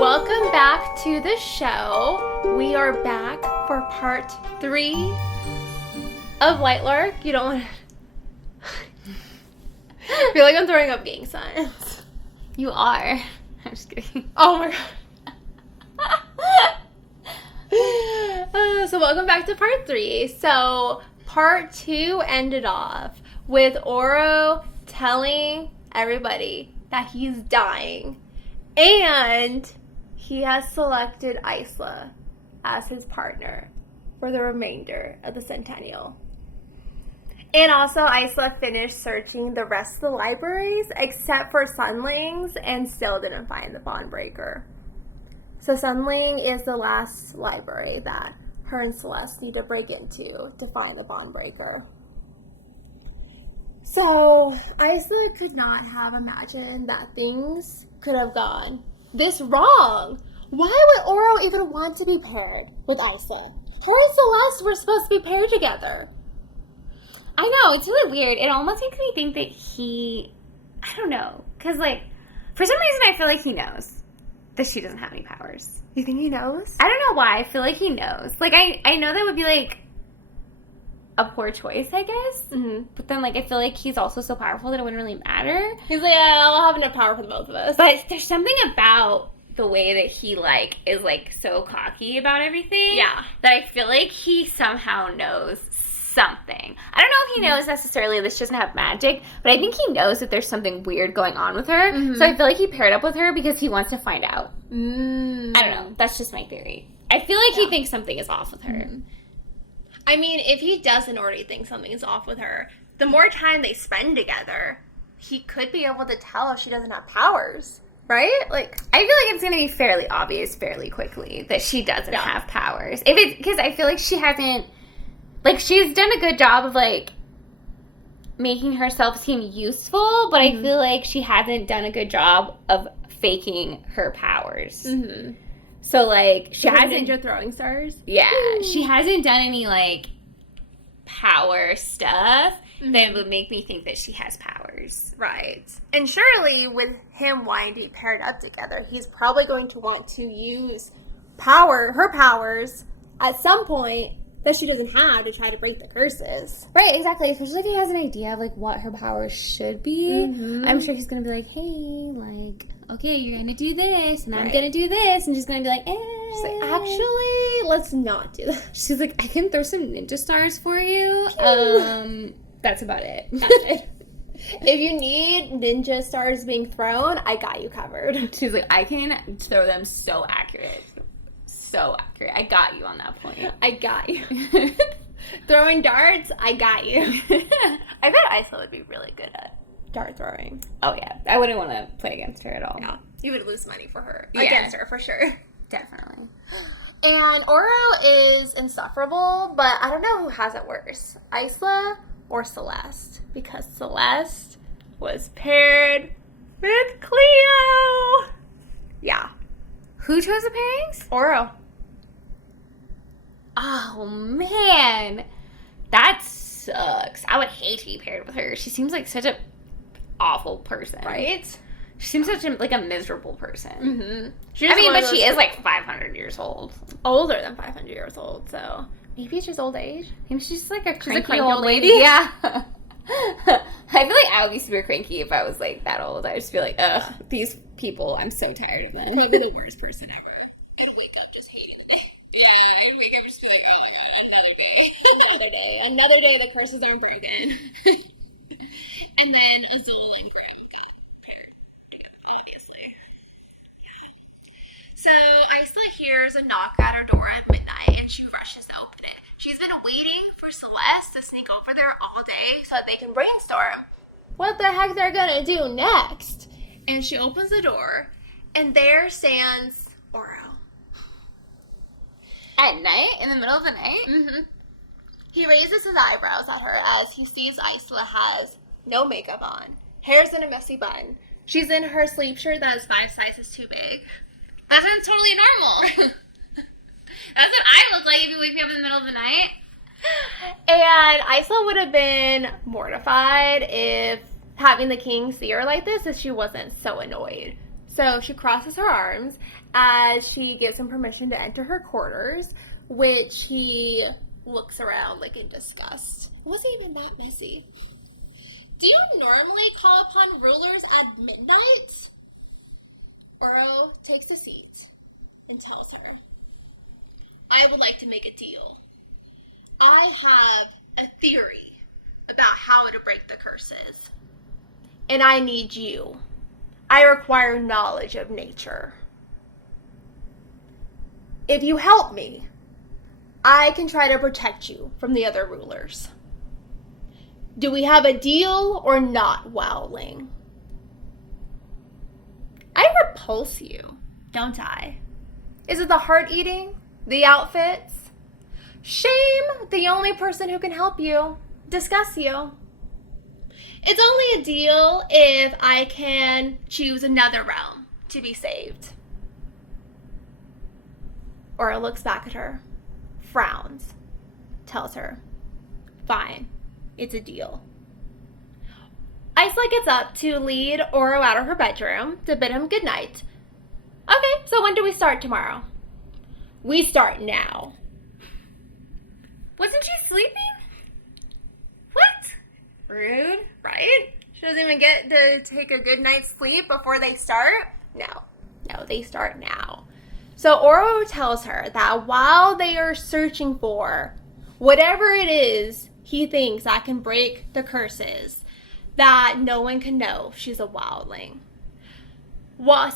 Welcome back to the show. We are back for part 3 of Lightlark. You don't want to... I feel like I'm throwing up gang signs. You are. I'm just kidding. Oh my god. So welcome back to part 3. So part 2 ended off with Oro telling everybody that he's dying. And he has selected Isla as his partner for the remainder of the Centennial. And also, Isla finished searching the rest of the libraries except for Sunling's and still didn't find the Bondbreaker. So Sunling is the last library that her and Celeste need to break into to find the Bondbreaker. So Isla could not have imagined that things could have gone this wrong. Why would Oro even want to be paired with Isla? Her and Celeste were supposed to be paired together. I know, it's really weird. It almost makes me think that I don't know. Because, like, for some reason I feel like he knows that she doesn't have any powers. You think he knows? I don't know why. I feel like he knows. Like, I know that would be, like, a poor choice, I guess. Mm-hmm. But then, like, I feel like he's also so powerful that it wouldn't really matter. He's like, yeah, I'll have enough power for the both of us. But there's something about the way that he, like, is, like, so cocky about everything. Yeah. That I feel like he somehow knows something. I don't know if he knows necessarily that she doesn't have magic, but I think he knows that there's something weird going on with her. Mm-hmm. So I feel like he paired up with her because he wants to find out. I don't know. That's just my theory. I feel like he thinks something is off with her. Mm-hmm. I mean, if he doesn't already think something is off with her, the more time they spend together, he could be able to tell if she doesn't have powers, right? Like, I feel like it's going to be fairly obvious fairly quickly that she doesn't have powers. Because I feel like she hasn't, like, she's done a good job of, like, making herself seem useful, but I feel like she hasn't done a good job of faking her powers. Mm-hmm. So, like, she hasn't... Ninja throwing stars? Yeah. Ooh. She hasn't done any, like, power stuff that would make me think that she has powers. Right. And surely, with him wanting to be paired up together, he's probably going to want to use her powers, at some point that she doesn't have to try to break the curses. Right, exactly. Especially if he has an idea of, like, what her powers should be. Mm-hmm. I'm sure he's going to be like, hey, like, okay, you're going to do this, and I'm going to do this, and she's going to be like, eh. She's like, actually, let's not do that. She's like, I can throw some ninja stars for you. That's about it. That's it. If you need ninja stars being thrown, I got you covered. She's like, I can throw them so accurate. So accurate. I got you on that point. I got you. Throwing darts, I got you. I bet Isla would be really good at dart throwing. Oh, yeah. I wouldn't want to play against her at all. Yeah. You would lose money for her. Yeah. Against her, for sure. Definitely. And Oro is insufferable, but I don't know who has it worse. Isla or Celeste? Because Celeste was paired with Cleo. Yeah. Who chose the pairings? Oro. Oh, man. That sucks. I would hate to be paired with her. She seems like such a awful person. Right? She seems such a miserable person. Mm-hmm. But she is like 500 years old. Older than 500 years old, so maybe it's just old age. Maybe she's just like a cranky old lady. Yeah. I feel like I would be super cranky if I was like that old. I would just be like, ugh, these people, I'm so tired of them. Maybe the worst person ever. I'd wake up just hating the day. Yeah, I'd wake up just be like, oh my god, another day. Another day the curses aren't broken. And then Azul and Graham got paired together, obviously. So Isla hears a knock at her door at midnight and she rushes to open it. She's been waiting for Celeste to sneak over there all day so that they can brainstorm what the heck they're gonna do next. And she opens the door and there stands Oro. At night? In the middle of the night? Mm-hmm. He raises his eyebrows at her as he sees Isla has no makeup on, hair's in a messy bun. She's in her sleep shirt that is 5 sizes too big. That sounds totally normal. That's what I look like if you wake me up in the middle of the night. And Isla would have been mortified if having the king see her like this if she wasn't so annoyed. So So she crosses her arms as she gives him permission to enter her quarters, which he looks around like in disgust. It wasn't even that messy. Do you normally call upon rulers at midnight? Oro takes a seat and tells her, I would like to make a deal. I have a theory about how to break the curses. And I need you. I require knowledge of nature. If you help me, I can try to protect you from the other rulers. Do we have a deal or not, Wildling? I repulse you, don't I? Is it the heart eating? The outfits? Shame the only person who can help you, discuss you. It's only a deal if I can choose another realm to be saved. Aura looks back at her, frowns, tells her, fine, it's a deal. Isla gets up to lead Oro out of her bedroom to bid him goodnight. Okay, so when do we start tomorrow? We start now. Wasn't she sleeping? What? Rude, right? She doesn't even get to take a good night's sleep before they start? No, they start now. So Oro tells her that while they are searching for whatever it is he thinks that can break the curses, that no one can know she's a wildling.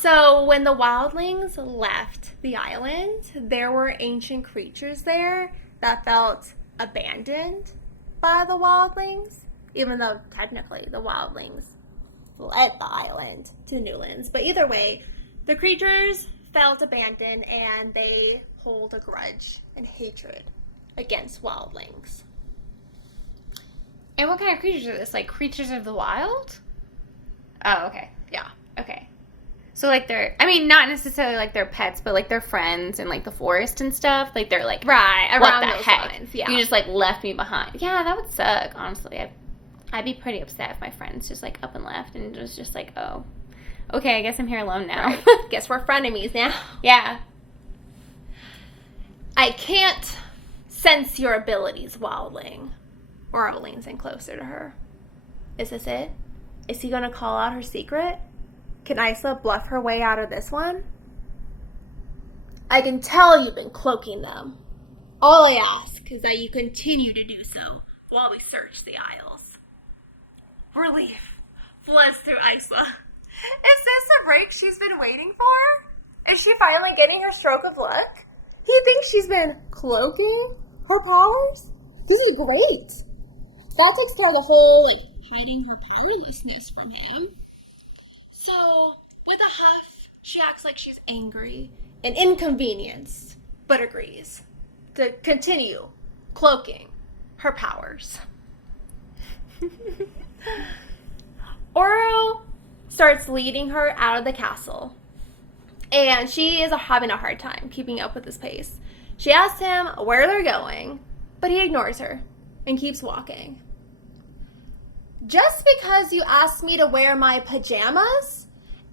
So when the wildlings left the island, there were ancient creatures there that felt abandoned by the wildlings, even though technically the wildlings fled the island to Newlands. But either way, the creatures felt abandoned and they hold a grudge and hatred against wildlings. And what kind of creatures are this? Like creatures of the wild? Oh, okay. Yeah. Okay. So like they're, I mean, not necessarily like they're pets, but like they're friends in like the forest and stuff. Like they're like, right, what around the those heck? lines, yeah. You just like left me behind. Yeah, that would suck, honestly. I'd be pretty upset if my friends just like up and left and it was just like, oh, okay, I guess I'm here alone now. Right. Guess we're frenemies now. Yeah. I can't sense your abilities, wildling. Aura leans in closer to her. Is this it? Is he going to call out her secret? Can Isla bluff her way out of this one? I can tell you've been cloaking them. All I ask is that you continue to do so while we search the Isles. Relief floods through Isla. Is this the break she's been waiting for? Is she finally getting her stroke of luck? He thinks she's been cloaking her powers? This is great. That takes care of the whole, hiding her powerlessness from him. So, with a huff, she acts like she's angry and inconvenienced, but agrees to continue cloaking her powers. Oro starts leading her out of the castle, and she is having a hard time keeping up with his pace. She asks him where they're going, but he ignores her and keeps walking. Just because you asked me to wear my pajamas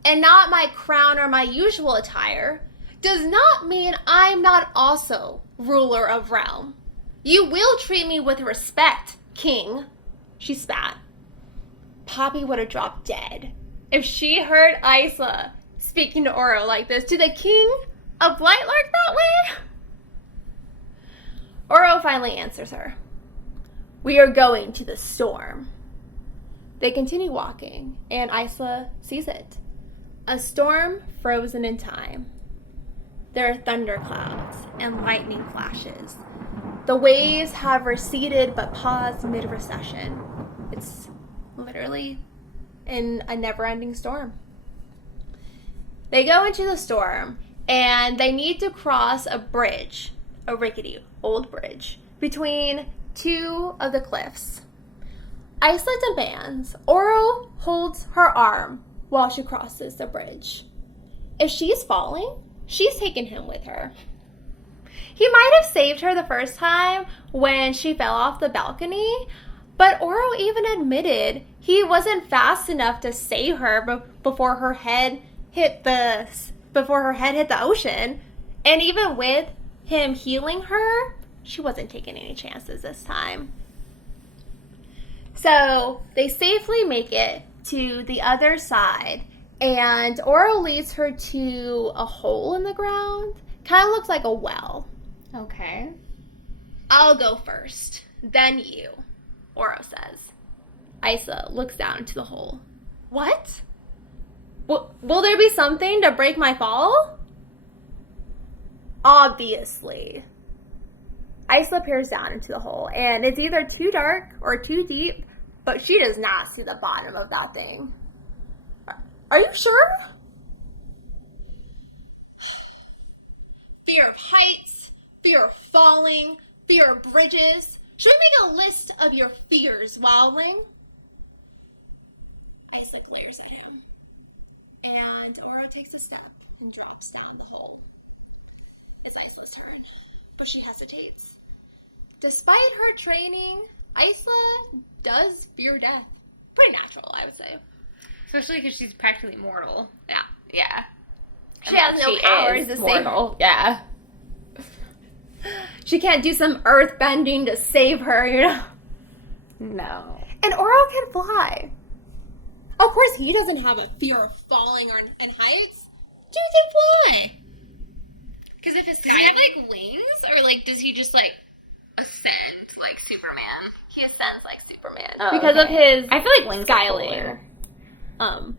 and not my crown or my usual attire does not mean I'm not also ruler of realm. You will treat me with respect, king. She spat. Poppy would have dropped dead if she heard Isla speaking to Oro like this, to the king of Lightlark that way. Oro finally answers her. We are going to the storm. They continue walking, and Isla sees it. A storm frozen in time. There are thunderclouds and lightning flashes. The waves have receded but paused mid-recession. It's literally in a never-ending storm. They go into the storm, and they need to cross a bridge, a rickety old bridge, between two of the cliffs. Isla demands Oro holds her arm while she crosses the bridge. If she's falling, she's taken him with her. He might have saved her the first time when she fell off the balcony, but Oro even admitted he wasn't fast enough to save her before her head before her head hit the ocean. And even with him healing her, she wasn't taking any chances this time. So they safely make it to the other side, and Oro leads her to a hole in the ground. Kind of looks like a well. Okay. I'll go first, then you, Oro says. Isla looks down into the hole. What? Will there be something to break my fall? Obviously. Isla peers down into the hole, and it's either too dark or too deep, but she does not see the bottom of that thing. Are you sure? Fear of heights, fear of falling, fear of bridges. Should we make a list of your fears, Wildling? Isla glares at him, and Oro takes a step and drops down the hole. It's Isla's turn, but she hesitates. Despite her training, Isla does fear death. Pretty natural, I would say. Especially because she's practically mortal. Yeah. Yeah. She has no powers to save her. Yeah. She can't do some earth bending to save her, you know? No. And Oro can fly. Of course, he doesn't have a fear of falling and heights. Dude can fly. Because if does he have, like, wings? Or, like, does he just, like, ascend like Superman? He ascends like Superman. Oh, because of his I feel like wings skyling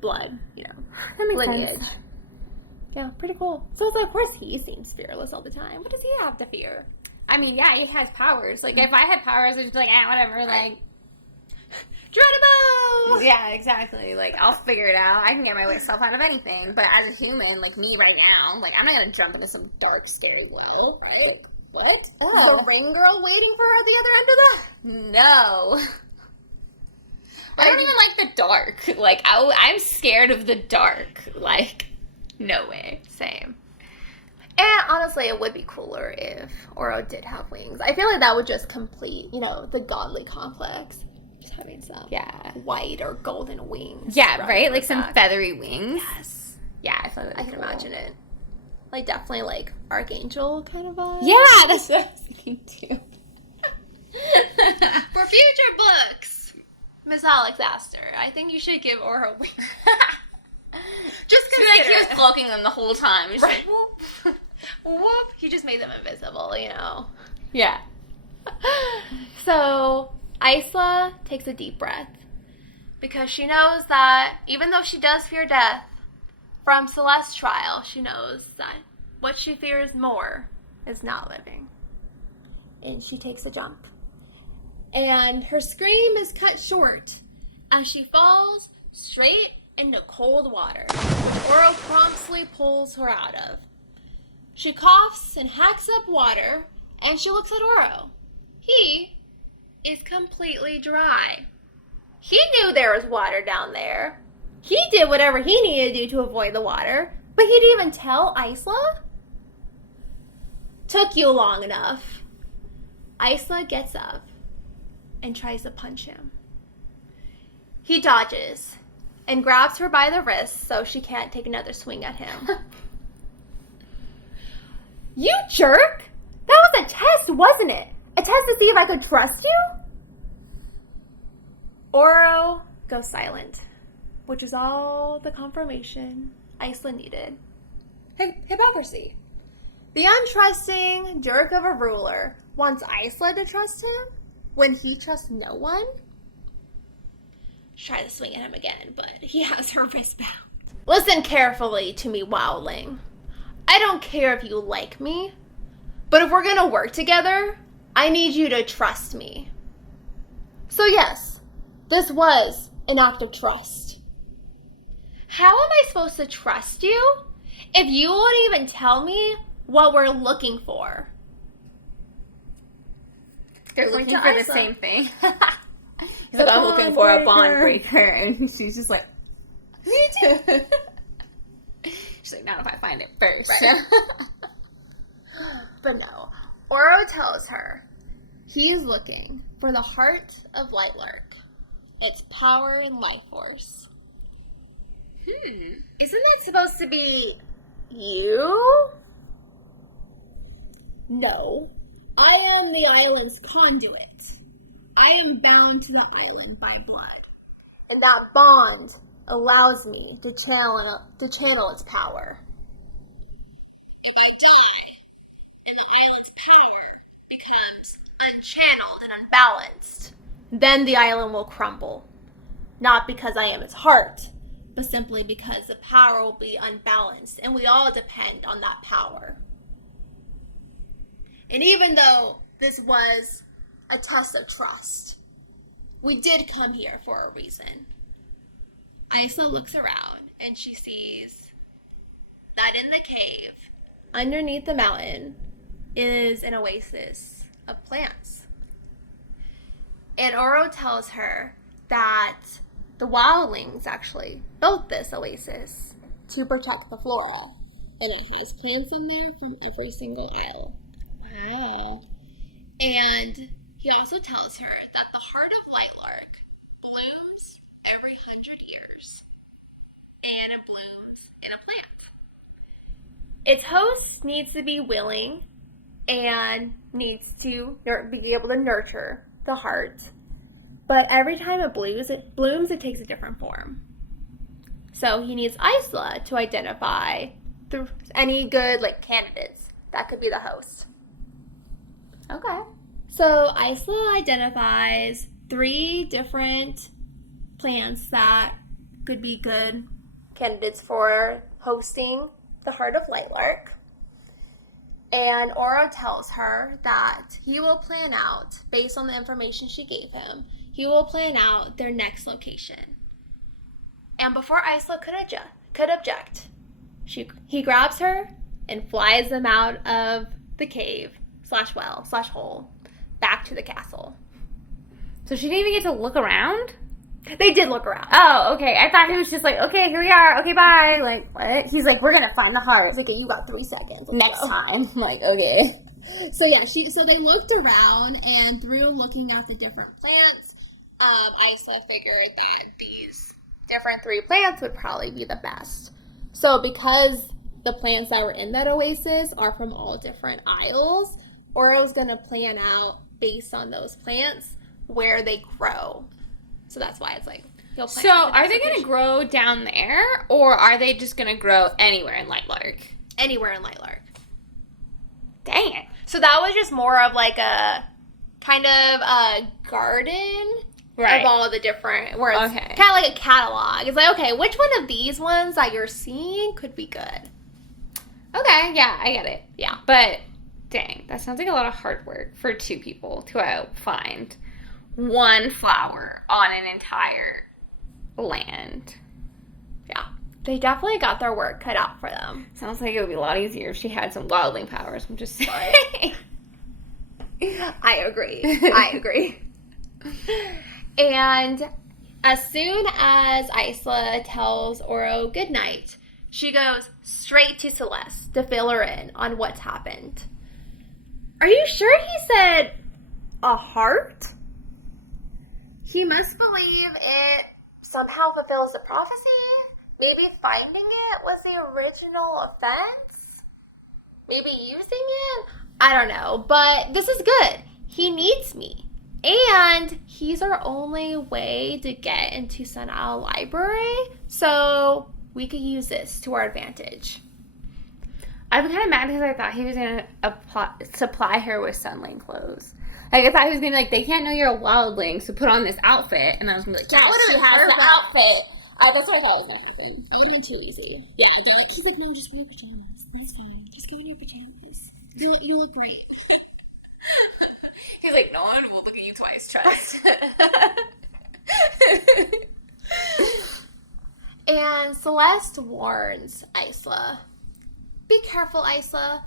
blood, you know. That makes lineage. sense. Yeah, pretty cool. So it's like, of course he seems fearless all the time. What does he have to fear? I mean, yeah, he has powers. Like, if I had powers, I'd just be like, whatever, like... Geronimo! Yeah, exactly. Like, I'll figure it out. I can get myself out of anything. But as a human, like me right now, like, I'm not gonna jump into some dark, scary well, right? Like, what? Oh. Is the ring girl waiting for her at the other end of that? No. I don't even like the dark. Like, I'm scared of the dark. Like, no way. Same. And honestly, it would be cooler if Oro did have wings. I feel like that would just complete, you know, the godly complex. Just having some white or golden wings. Yeah, right? Like some feathery wings. Yes. Yeah, I thought that was I can cool. imagine it. Like, definitely, like, Archangel kind of vibe. Yeah, that's what I was thinking, too. For future books, Miss Alex Aster, I think you should give Oro wings. Just because like, he was cloaking them the whole time. He's right. like, whoop. Whoop. He just made them invisible, you know. Yeah. So, Isla takes a deep breath. Because she knows that, even though she does fear death, from Celeste's trial, she knows that what she fears more is not living. And she takes a jump. And her scream is cut short as she falls straight into cold water, which Oro promptly pulls her out of. She coughs and hacks up water, and she looks at Oro. He is completely dry. He knew there was water down there. He did whatever he needed to do to avoid the water, but he didn't even tell Isla? Took you long enough. Isla gets up and tries to punch him. He dodges and grabs her by the wrist so she can't take another swing at him. You jerk! That was a test, wasn't it? A test to see if I could trust you? Oro goes silent, which is all the confirmation Isla needed. Hypocrisy. The untrusting jerk of a ruler wants Isla to trust him when he trusts no one? Try to swing at him again, but he has her wrist bound. Listen carefully to me, Wildling. I don't care if you like me, but if we're gonna work together, I need you to trust me. So yes, this was an act of trust. How am I supposed to trust you if you won't even tell me what we're looking for? They're Point looking to for the Isla. same thing. He's like, I'm looking for a bond breaker. And she's just like, me too. She's like, not if I find it first. Right. But no. Oro tells her he's looking for the heart of Lightlark. Its power and life force. Isn't it supposed to be you? No. I am the island's conduit. I am bound to the island by blood. And that bond allows me to channel its power. If I die and the island's power becomes unchanneled and unbalanced, Then the island will crumble. Not because I am its heart, but simply because the power will be unbalanced, and we all depend on that power. And even though this was a test of trust, we did come here for a reason. Isla looks around and she sees that in the cave, underneath the mountain, is an oasis of plants. And Oro tells her that the Wildlings actually built this oasis to protect the flora. And it has plants in there from every single isle. Wow. And he also tells her that the heart of Lightlark blooms every 100 years. And it blooms in a plant. Its host needs to be willing and needs to be able to nurture the heart. But every time it blooms, it takes a different form. So he needs Isla to identify any good candidates that could be the host. Okay. So Isla identifies 3 different plants that could be good candidates for hosting the Heart of Lightlark. And Oro tells her that he will plan out, based on the information she gave him, he will plan out their next location. And before Isla could object, he grabs her and flies them out of the cave /well/hole back to the castle. So she didn't even get to look around? They did look around. Oh, okay. I thought he was just like, okay, here we are. Okay, bye. Like, what? He's like, we're going to find the heart. It's like, okay, you got 3 seconds. Next time. I'm like, okay. So yeah, so they looked around, and through looking at the different plants, Isla figured that these different 3 plants would probably be the best. So because the plants that were in that oasis are from all different isles, Oro's gonna plan out based on those plants where they grow. So that's why it's like he'll plan. So are they gonna grow down there, or are they just gonna grow anywhere in Lightlark? Anywhere in Lightlark. Dang it. So that was just more of like a kind of a garden of all the different, where it's kind of like a catalog. It's like, okay, which one of these ones that you're seeing could be good? Okay, yeah, I get it. Yeah. But, dang, that sounds like a lot of hard work for 2 people to find one flower on an entire land. Yeah. They definitely got their work cut out for them. Sounds like it would be a lot easier if she had some wildling powers. I'm just saying. I agree. And as soon as Isla tells Oro goodnight, she goes straight to Celeste to fill her in on what's happened. Are you sure he said a heart? He must believe it somehow fulfills the prophecy. Maybe finding it was the original offense? Maybe using it? I don't know, but this is good. He needs me. And he's our only way to get into Centennial Library, so we could use this to our advantage. I'm kind of mad because I thought he was going to supply her with sunling clothes. Like, I thought he was going to be like, they can't know you're a wildling, so put on this outfit. And I was going to be like, yeah, she has the outfit. That's what I thought was going to happen. That would have been too easy. Yeah, he's like, no, just wear your pajamas. That's fine. Just go in your pajamas. You look great. He's like, no one will look at you twice, trust. And Celeste warns Isla, be careful, Isla.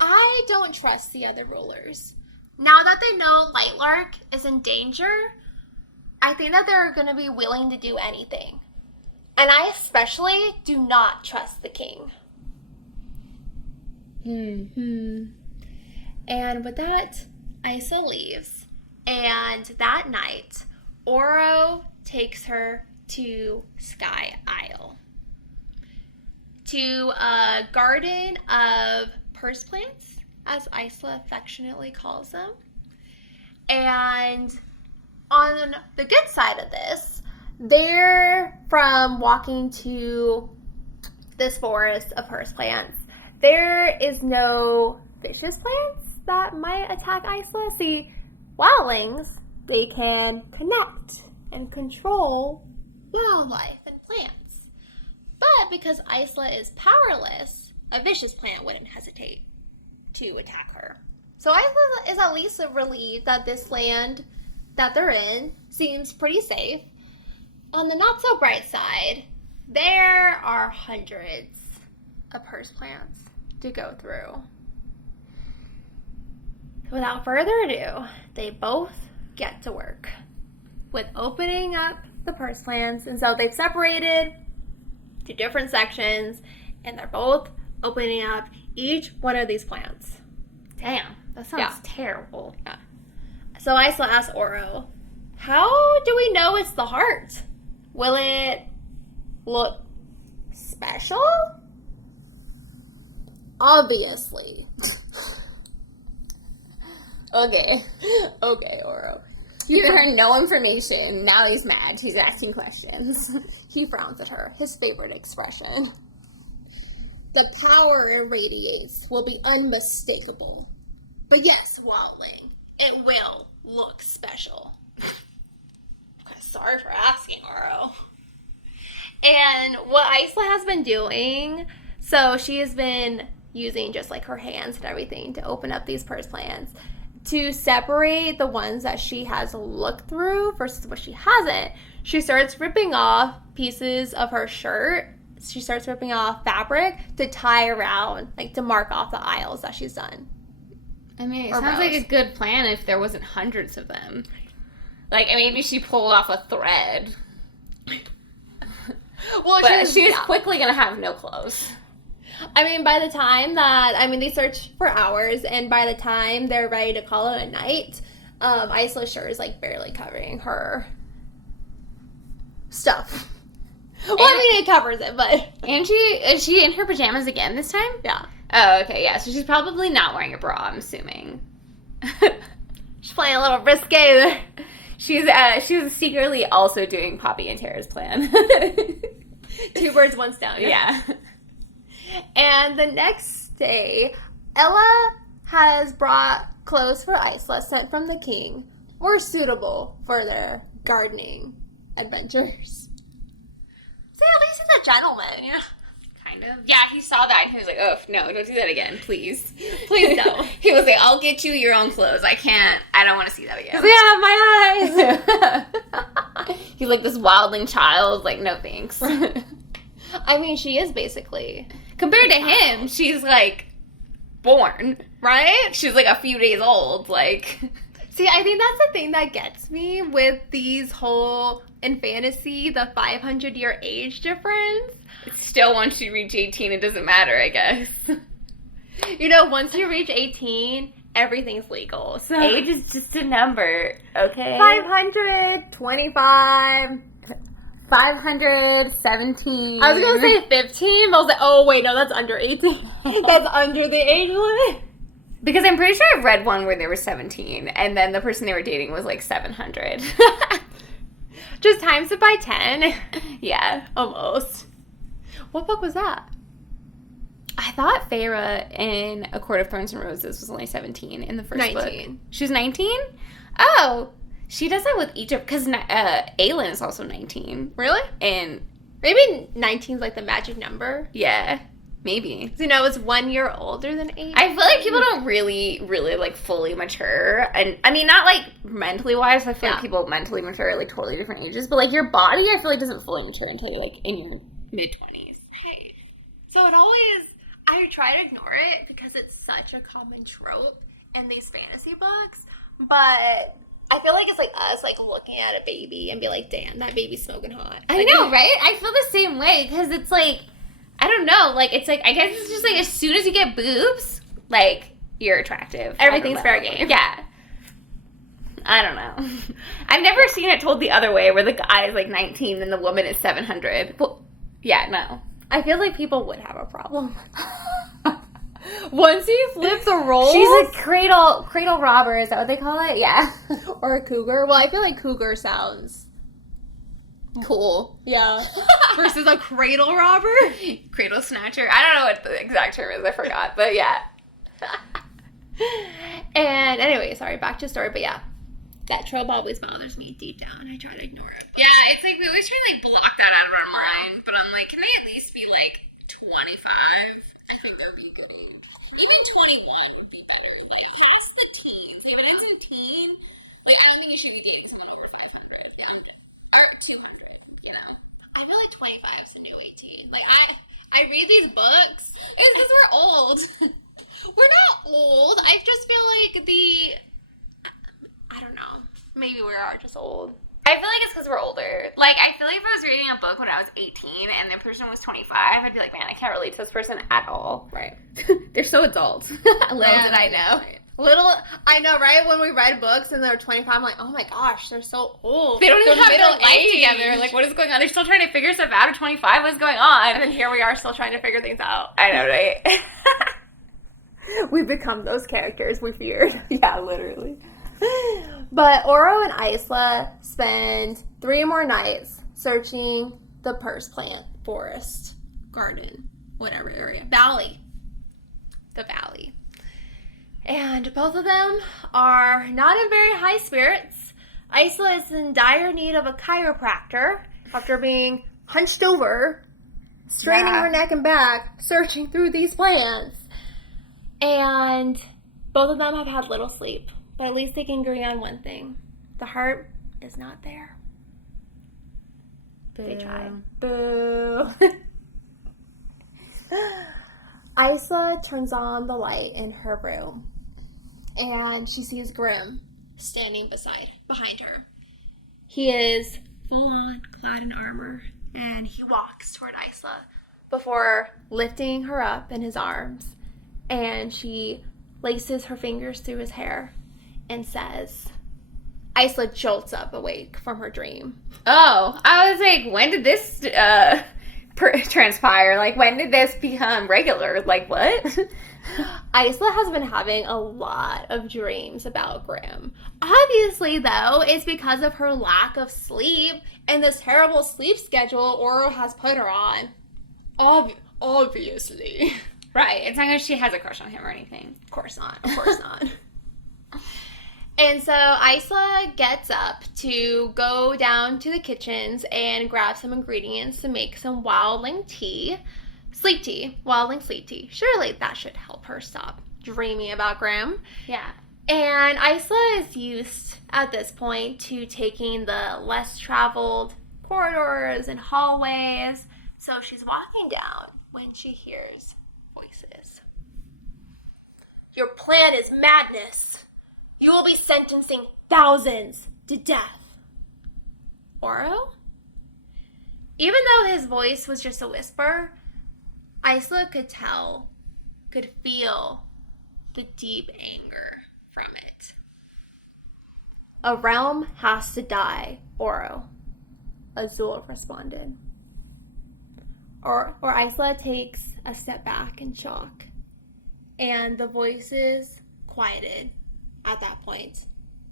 I don't trust the other rulers. Now that they know Lightlark is in danger, I think that they're going to be willing to do anything. And I especially do not trust the king. And with that, Isla leaves. And that night, Oro takes her to Sky Isle. to a garden of purse plants, as Isla affectionately calls them. And on the good side of this, they're from walking to this forest of purse plants. There is no vicious plants that might attack Isla. See, wildlings, they can connect and control wildlife and plants. But because Isla is powerless, a vicious plant wouldn't hesitate to attack her. So Isla is at least relieved that this land that they're in seems pretty safe. On the not so bright side, there are hundreds of purse plants to go through. Without further ado, they both get to work with opening up the purse plants. And so they've separated to different sections, and they're both opening up each one of these plants. Damn, that sounds terrible. Yeah. So Isla asks Oro, how do we know it's the heart? Will it look special? Obviously. Okay, Oro. Giving her no information. Now he's mad. He's asking questions. He frowns at her, his favorite expression. The power it radiates will be unmistakable. But yes, Wildling, it will look special. Sorry for asking, Oro. And what Isla has been doing, so she has been using just like her hands and everything to open up these purse plants to separate the ones that she has looked through versus what she hasn't. She starts ripping off pieces of her shirt. She starts ripping off fabric to tie around, like to mark off the aisles that she's done. I mean, it sounds like a good plan if there wasn't hundreds of them. Like, maybe she pulled off a thread. Well, but she's quickly going to have no clothes. I mean, by the time that, they search for hours, and by the time they're ready to call it a night, Isla's shirt is, like, barely covering her stuff. Well, it covers it, but... And is she in her pajamas again this time? Yeah. Oh, okay, yeah. So she's probably not wearing a bra, I'm assuming. She's playing a little risque there. She's secretly also doing Poppy and Tara's plan. 2 birds, 1 stone. Yeah. And the next day, Ella has brought clothes for Isla sent from the king, more suitable for their gardening adventures. See, at least he's a gentleman, yeah. Kind of. Yeah, he saw that and he was like, oh, no, don't do that again, please. Please don't. He was like, I'll get you your own clothes. I don't want to see that again. Yeah, my eyes. He's like this wildling child, like, no thanks. I mean, she is basically. Compared to him, she's, like, born, right? She's, like, a few days old, like. See, I think that's the thing that gets me with these whole, in fantasy, the 500-year age difference. Still, once you reach 18, it doesn't matter, I guess. You know, once you reach 18, everything's legal. So age is just a number, okay? 525. 517. I was going to say 15, but I was like, oh, wait, no, that's under 18. That's under the age limit. Because I'm pretty sure I've read one where they were 17, and then the person they were dating was like 700. Just times it by 10. Yeah. Almost. What book was that? I thought Feyre in A Court of Thorns and Roses was only 17 in the first 19. book. She was 19? Oh. She does that with each of... Because Aelin is also 19. Really? And... Maybe 19 is like the magic number. Yeah. Maybe. You know, it's 1 year older than 8. I feel like people don't really, like, fully mature. And, I mean, not, like, mentally-wise. I feel like people mentally mature at, like, totally different ages. But, like, your body, I feel like, doesn't fully mature until you're, like, in your mid-20s. Hey. So it always... I try to ignore it because it's such a common trope in these fantasy books. But... I feel like it's like us, like, looking at a baby and be like, damn, that baby's smoking hot. I know, right? I feel the same way, because it's like, I don't know, like, it's like, I guess it's just like, as soon as you get boobs, like, you're attractive. Everything's fair game. Yeah. I don't know. I've never seen it told the other way, where the guy is, like, 19 and the woman is 700. Well, yeah, no. I feel like people would have a problem. Once you flip the roles. She's a cradle robber, is that what they call it? Yeah. Or a cougar. Well, I feel like cougar sounds Cool. yeah. Versus a cradle robber. Cradle snatcher. I don't know what the exact term is. I forgot. But yeah. And anyway, sorry, back to story. But yeah, that trope always bothers me deep down. I try to ignore it. Yeah, it's like we always try to like block that out of our mind. But I'm like, can they at least be like 25? I think that would be a good age. Even 21 would be better. Like, past the teens. If it ends in teen, like, I don't think you should be dating someone over 500. Yeah, or 200, you know? I feel like 25 is the new 18. Like, I read these books. It's because we're old. We're not old. I just feel like I don't know. Maybe we are just old. I feel like it's because we're older. Like, I feel like if I was reading a book when I was 18 and the person was 25, I'd be like, man, I can't relate to this person at all. Right. They're so adult. Little did I know. I know, right? When we read books and they're 25, I'm like, oh my gosh, they're so old. They don't even have their life age. together. Like, what is going on? They're still trying to figure stuff out at 25. What's going on? And then here we are still trying to figure things out. I know, right? We've become those characters we feared. Yeah, literally. But Oro and Isla spend 3 more nights searching the purse plant, forest, garden, whatever area. Valley. The valley. And both of them are not in very high spirits. Isla is in dire need of a chiropractor after being hunched over, straining her neck and back, searching through these plants. And both of them have had little sleep. But at least they can agree on one thing. The heart is not there. Boo. They tried. Boo. Isla turns on the light in her room. And she sees Grim standing behind her. He is full on, clad in armor. And he walks toward Isla before lifting her up in his arms. And she laces her fingers through his hair and says, Isla jolts up awake from her dream. Oh, I was like, when did this transpire? Like, when did this become regular? Like, what? Isla has been having a lot of dreams about Grim. Obviously, though, it's because of her lack of sleep and this terrible sleep schedule Oro has put her on. Obviously. Right. It's not because she has a crush on him or anything. Of course not. Of course not. And so Isla gets up to go down to the kitchens and grab some ingredients to make some wildling tea. Sleep tea. Wildling sleep tea. Surely that should help her stop dreaming about Grim. Yeah. And Isla is used at this point to taking the less traveled corridors and hallways. So she's walking down when she hears voices. Your plan is madness. You will be sentencing thousands to death. Oro? Even though his voice was just a whisper, Isla could feel the deep anger from it. A realm has to die, Oro, Azul responded. Or Isla takes a step back in shock, and the voices quieted at that point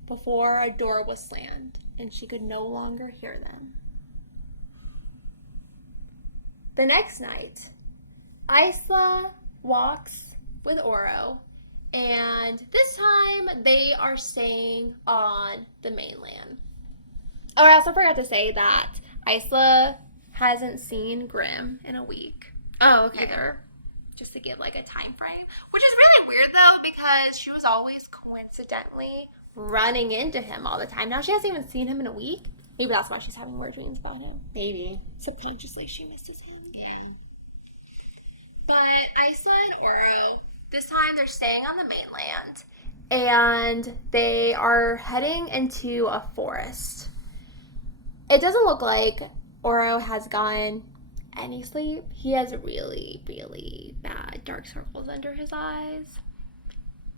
before a door was slammed and she could no longer hear them. The next night, Isla walks with Oro, and this time they are staying on the mainland. Oh, I also forgot to say that Isla hasn't seen Grim in a week. Oh, okay. Either. Just to give like a time frame. Which is really weird though, because she was always coincidentally running into him all the time. Now she hasn't even seen him in a week. Maybe that's why she's having more dreams about him. Maybe. Subconsciously she misses him. Yeah. But Isla and Oro, this time they're staying on the mainland. And they are heading into a forest. It doesn't look like Oro has gotten any sleep. He has really, really bad dark circles under his eyes.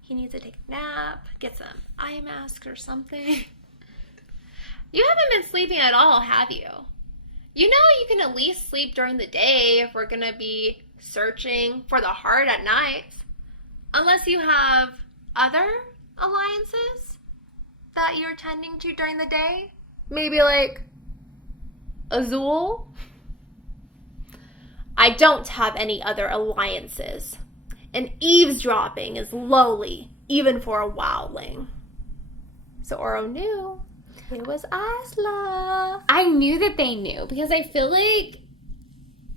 He needs to take a nap, get some eye masks or something. You haven't been sleeping at all, have you? You know you can at least sleep during the day if we're gonna be searching for the heart at night. Unless you have other alliances that you're tending to during the day. Maybe like Azul. I don't have any other alliances. And eavesdropping is lowly, even for a wildling. So Oro knew it was Isla. I knew that they knew because I feel like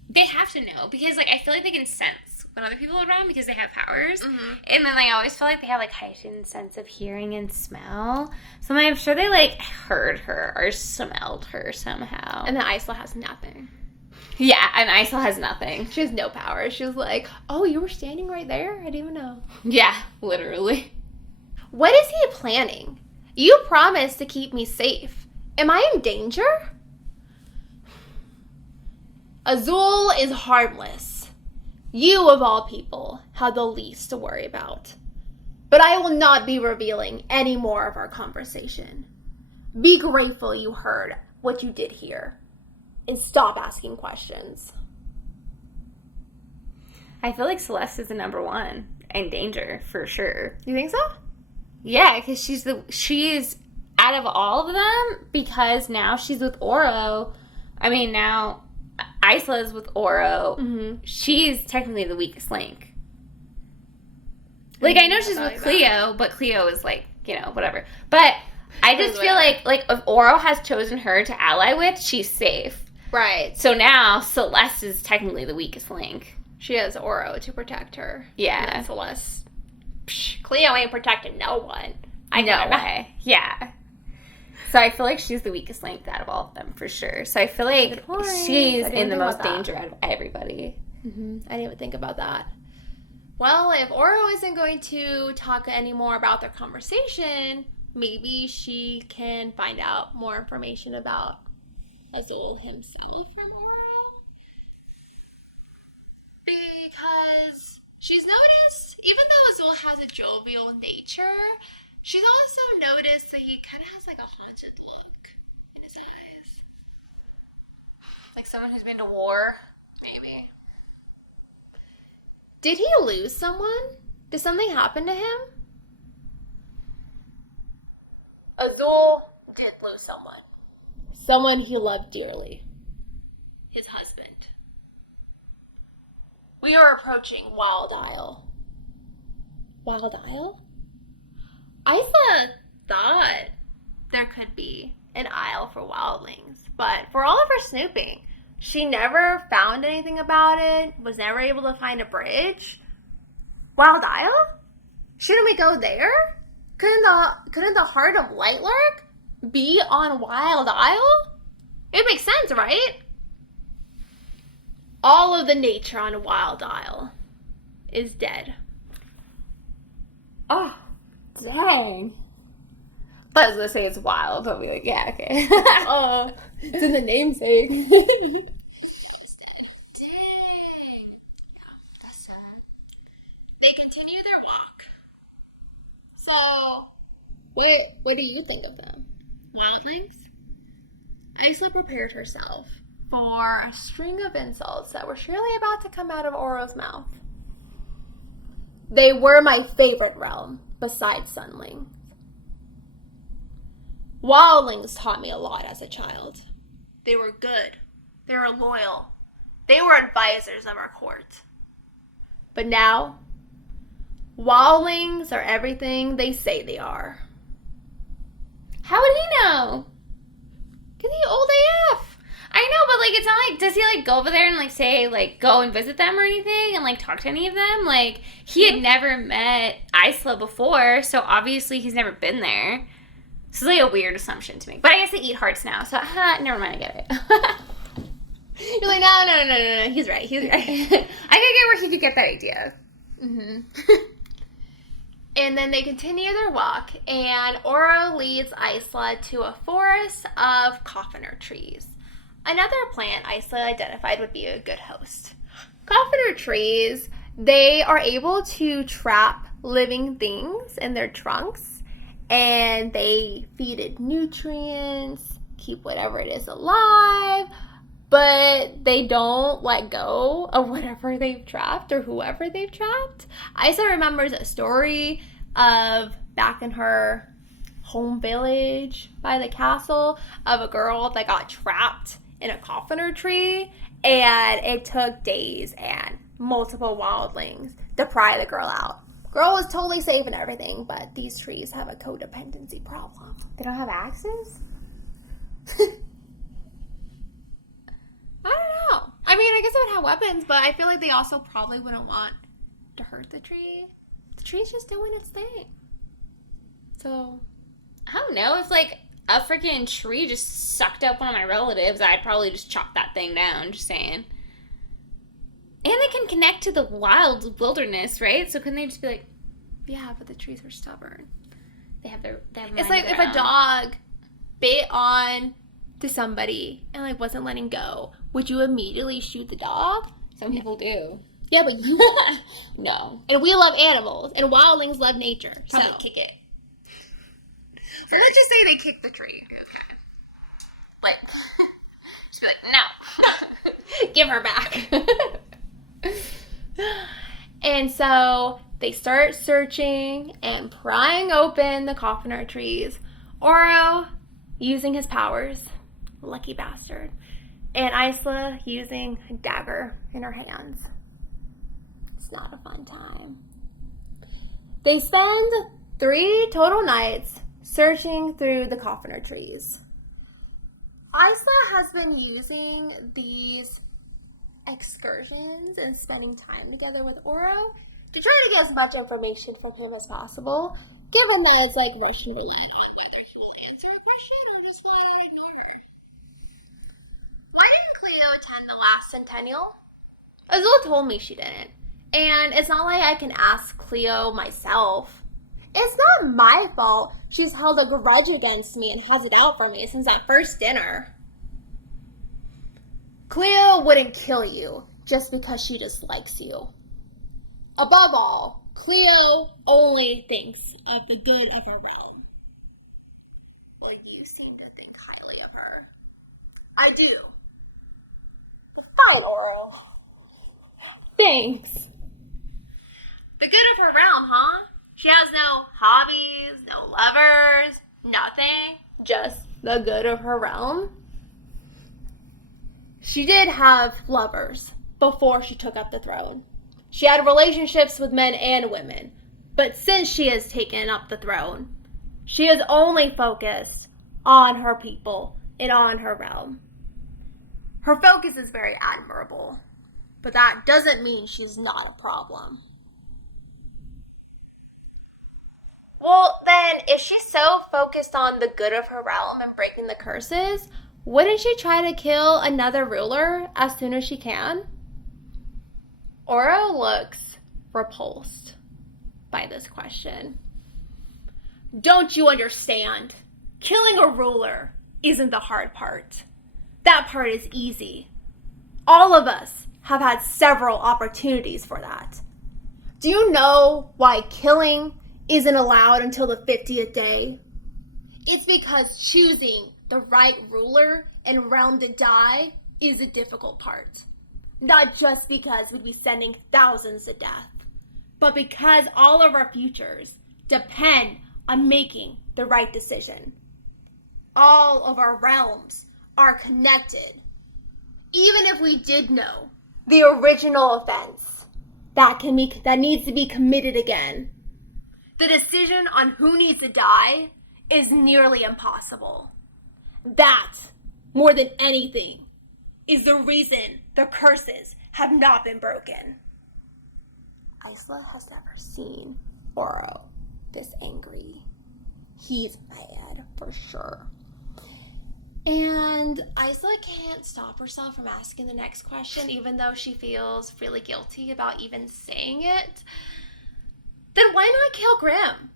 they have to know because like I feel like they can sense when other people are around because they have powers. Mm-hmm. And then I always feel like they have like heightened sense of hearing and smell. So I'm sure they like heard her or smelled her somehow. And then Isla has nothing. Yeah, and Isla has nothing. She has no power. She was like, oh, you were standing right there? I didn't even know. Yeah, literally. What is he planning? You promised to keep me safe. Am I in danger? Azul is harmless. You, of all people, have the least to worry about. But I will not be revealing any more of our conversation. Be grateful you heard what you did hear. And stop asking questions. I feel like Celeste is the number one in danger, for sure. You think so? Yeah, because she's out of all of them, because now she's with Oro. I mean, now Isla's with Oro. Mm-hmm. She's technically the weakest link. Like, I know she's with Cleo, but Cleo is like, you know, whatever. But I just feel like if Oro has chosen her to ally with, she's safe. Right. So now Celeste is technically the weakest link. She has Oro to protect her. Yeah. And Celeste. Psh, Cleo ain't protecting no one. I know. Way. Yeah. So I feel like she's the weakest link out of all of them, for sure. So I feel like she's in the most danger out of everybody. Mm-hmm. I didn't even think about that. Well, if Oro isn't going to talk anymore about their conversation, maybe she can find out more information about Azul himself from Oro. Because she's noticed, even though Azul has a jovial nature, she's also noticed that he kind of has like a haunted look in his eyes. Like someone who's been to war, maybe. Did he lose someone? Did something happen to him? Azul did lose someone. Someone he loved dearly. His husband. We are approaching Wild Isle. Wild Isle? Isla thought there could be an isle for wildlings, but for all of her snooping, she never found anything about it, was never able to find a bridge. Wild Isle? Shouldn't we go there? Couldn't the heart of Lightlark be on Wild Isle? It makes sense, right? All of the nature on Wild Isle is dead. Oh, dang. I was going to say it's wild. I'll be like, yeah, okay. It's in the namesake. Dang. That's sad. They continue their walk. So, what do you think of them? Wildlings? Isla prepared herself for a string of insults that were surely about to come out of Oro's mouth. They were my favorite realm, besides Sunlings. Wildlings taught me a lot as a child. They were good. They were loyal. They were advisors of our court. But now, wildlings are everything they say they are. How would he know? Because he old AF. I know, but, like, it's not like, does he, like, go over there and, like, say, like, go and visit them or anything and, like, talk to any of them? Like, he had never met Isla before, so obviously he's never been there. This is, like, a weird assumption to make. But I guess they eat hearts now, so, never mind, I get it. You're like, no, he's right. I could get where he could get that idea. Mm-hmm. And then they continue their walk, and Oro leads Isla to a forest of coffiner trees. Another plant Isla identified would be a good host. Coffiner trees, they are able to trap living things in their trunks, and they feed it nutrients, keep whatever it is alive, but but they don't let go of whatever they've trapped or whoever they've trapped. Isla remembers a story of back in her home village by the castle of a girl that got trapped in a coffiner tree, and it took days and multiple wildlings to pry the girl out. Girl was totally safe and everything, but these trees have a codependency problem. They don't have axes? I don't know. I mean, I guess it would have weapons, but I feel like they also probably wouldn't want to hurt the tree. The tree's just doing its thing. So, I don't know. If, like, a freaking tree just sucked up one of my relatives, I'd probably just chop that thing down, just saying. And they can connect to the wilderness, right? So couldn't they just be like, yeah, but the trees are stubborn. they have It's like if a dog bit on to somebody and, like, wasn't letting go, would you immediately shoot the dog? Some people do. Yeah, but you won't. No. And we love animals, and wildlings love nature. So Probably kick it. So let's just say they kick the tree. Like, just be like, no. Give her back. And so they start searching and prying open the coffiner trees. Oro using his powers, lucky bastard, and Isla using a dagger in her hands. It's not a fun time. They spend 3 total nights searching through the coffiner trees. Isla has been using these excursions and spending time together with Oro to try to get as much information from him as possible, given that it's like Russian roulette on whether he will answer a question or just flat out ignore her. Why didn't Cleo attend the last Centennial? Azula told me she didn't, and it's not like I can ask Cleo myself. It's not my fault she's held a grudge against me and has it out for me since that first dinner. Cleo wouldn't kill you just because she dislikes you. Above all, Cleo only thinks of the good of her realm. Well, you seem to think highly of her. I do. Fine, Oro. Thanks. The good of her realm, huh? She has no hobbies, no lovers, nothing. Just the good of her realm. She did have lovers before she took up the throne. She had relationships with men and women. But since she has taken up the throne, she is only focused on her people and on her realm. Her focus is very admirable, but that doesn't mean she's not a problem. Well, then, if she's so focused on the good of her realm and breaking the curses, wouldn't she try to kill another ruler as soon as she can? Oro looks repulsed by this question. Don't you understand? Killing a ruler isn't the hard part. That part is easy. All of us have had several opportunities for that. Do you know why killing isn't allowed until the 50th day? It's because choosing the right ruler and realm to die is a difficult part. Not just because we'd be sending thousands to death, but because all of our futures depend on making the right decision. All of our realms are connected. Even if we did know the original offense that needs to be committed again, the decision on who needs to die is nearly impossible. That, more than anything, is the reason the curses have not been broken. Isla has never seen Oro this angry. He's mad for sure. And Isla can't stop herself from asking the next question, even though she feels really guilty about even saying it. Then why not kill Grimm?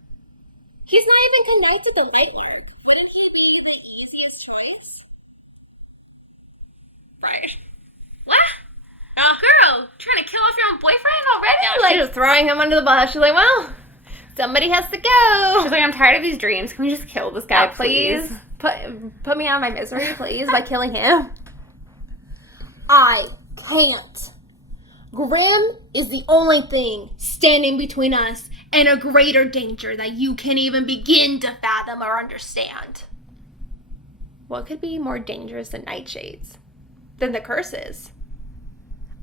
He's not even connected to Lightlark. Wouldn't he be the easiest choice? Right. What? Girl, trying to kill off your own boyfriend already? Yeah, like, just throwing him under the bus. She's like, well, somebody has to go. She's like, I'm tired of these dreams. Can we just kill this guy, please? Put me out of my misery, please, by killing him. I can't. Grim is the only thing standing between us and a greater danger that you can't even begin to fathom or understand. What could be more dangerous than nightshades? Than the curses?